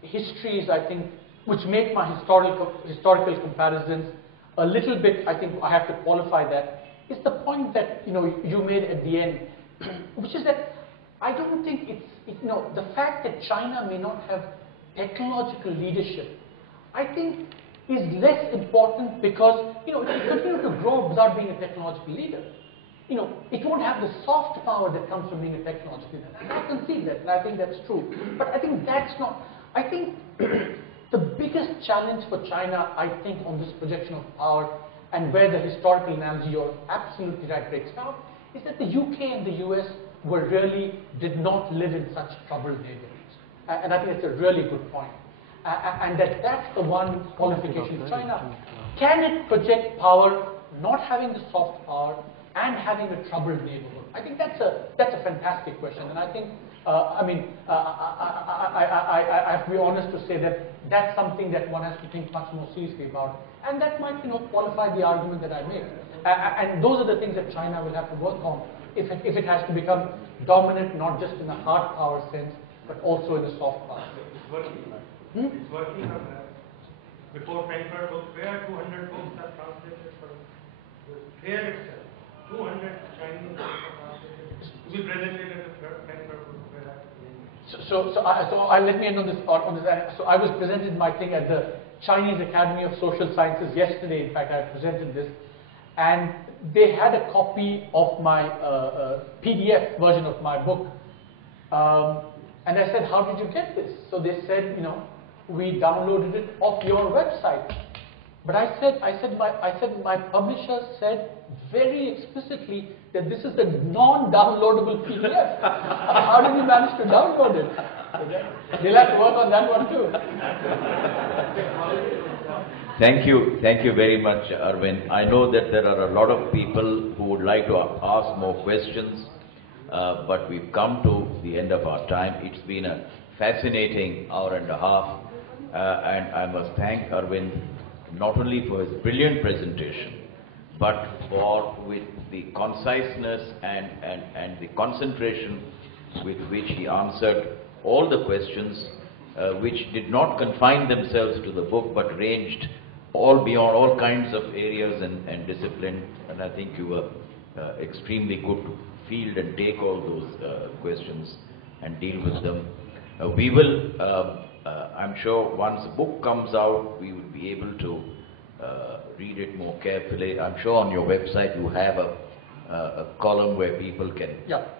histories, I think, which make my historical comparisons a little bit, I think I have to qualify that, is the point that you made at the end, which is that I don't think the fact that China may not have technological leadership, I think is less important because it will continue to grow without being a technological leader. It won't have the soft power that comes from being a technological leader. And I can see that, and I think that's true. But I think that's not. I think the biggest challenge for China, I think, on this projection of power, and where the historical analogy you're absolutely right breaks down, is that the UK and the US did not live in such troubled neighborhoods. And I think that's a really good point. and that's the one qualification. China, can it project power not having the soft power and having a troubled neighborhood? I think that's a fantastic question, and I think I have to be honest to say that that's something that one has to think much more seriously about, and that might qualify the argument that I make. And those are the things that China will have to work on if it has to become dominant, not just in a hard power sense, but also in a soft power sense. It's working. It's working on that. Before Frankfurt Book Fair, 200 books are translated from the fair itself. 200 Chinese books are translated to be presented at the Frankfurt Book Fair. Let me end on this. So I was presented my thing at the Chinese Academy of Social Sciences yesterday. In fact, I presented this, and they had a copy of my PDF version of my book. And I said, how did you get this? So they said, we downloaded it off your website. But I said my publisher said very explicitly that this is a non-downloadable PDF. How did you manage to download it? They'll have to work on that one too. Thank you very much, Arvind. I know that there are a lot of people who would like to ask more questions, but we've come to the end of our time. It's been a fascinating hour and a half, and I must thank Arvind not only for his brilliant presentation, but with the conciseness and the concentration with which he answered all the questions, which did not confine themselves to the book, but ranged all beyond all kinds of areas and discipline. And I think you were extremely good to field and take all those questions and deal with them. We will, I'm sure once the book comes out, we will be able to read it more carefully. I'm sure on your website you have a column where people can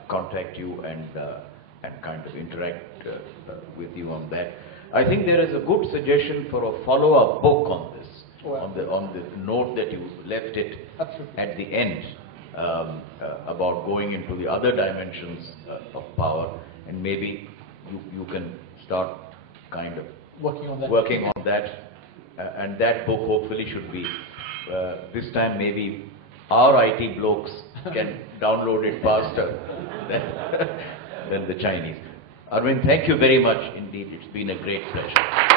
contact you and kind of interact with you on that. I think there is a good suggestion for a follow-up book on this, on the note that you left it at the end, about going into the other dimensions of power, and maybe you can start kind of working on that. And that book hopefully should be, this time maybe our IT blokes can download it faster than the Chinese. Arvind, thank you very much indeed. It's been a great pleasure.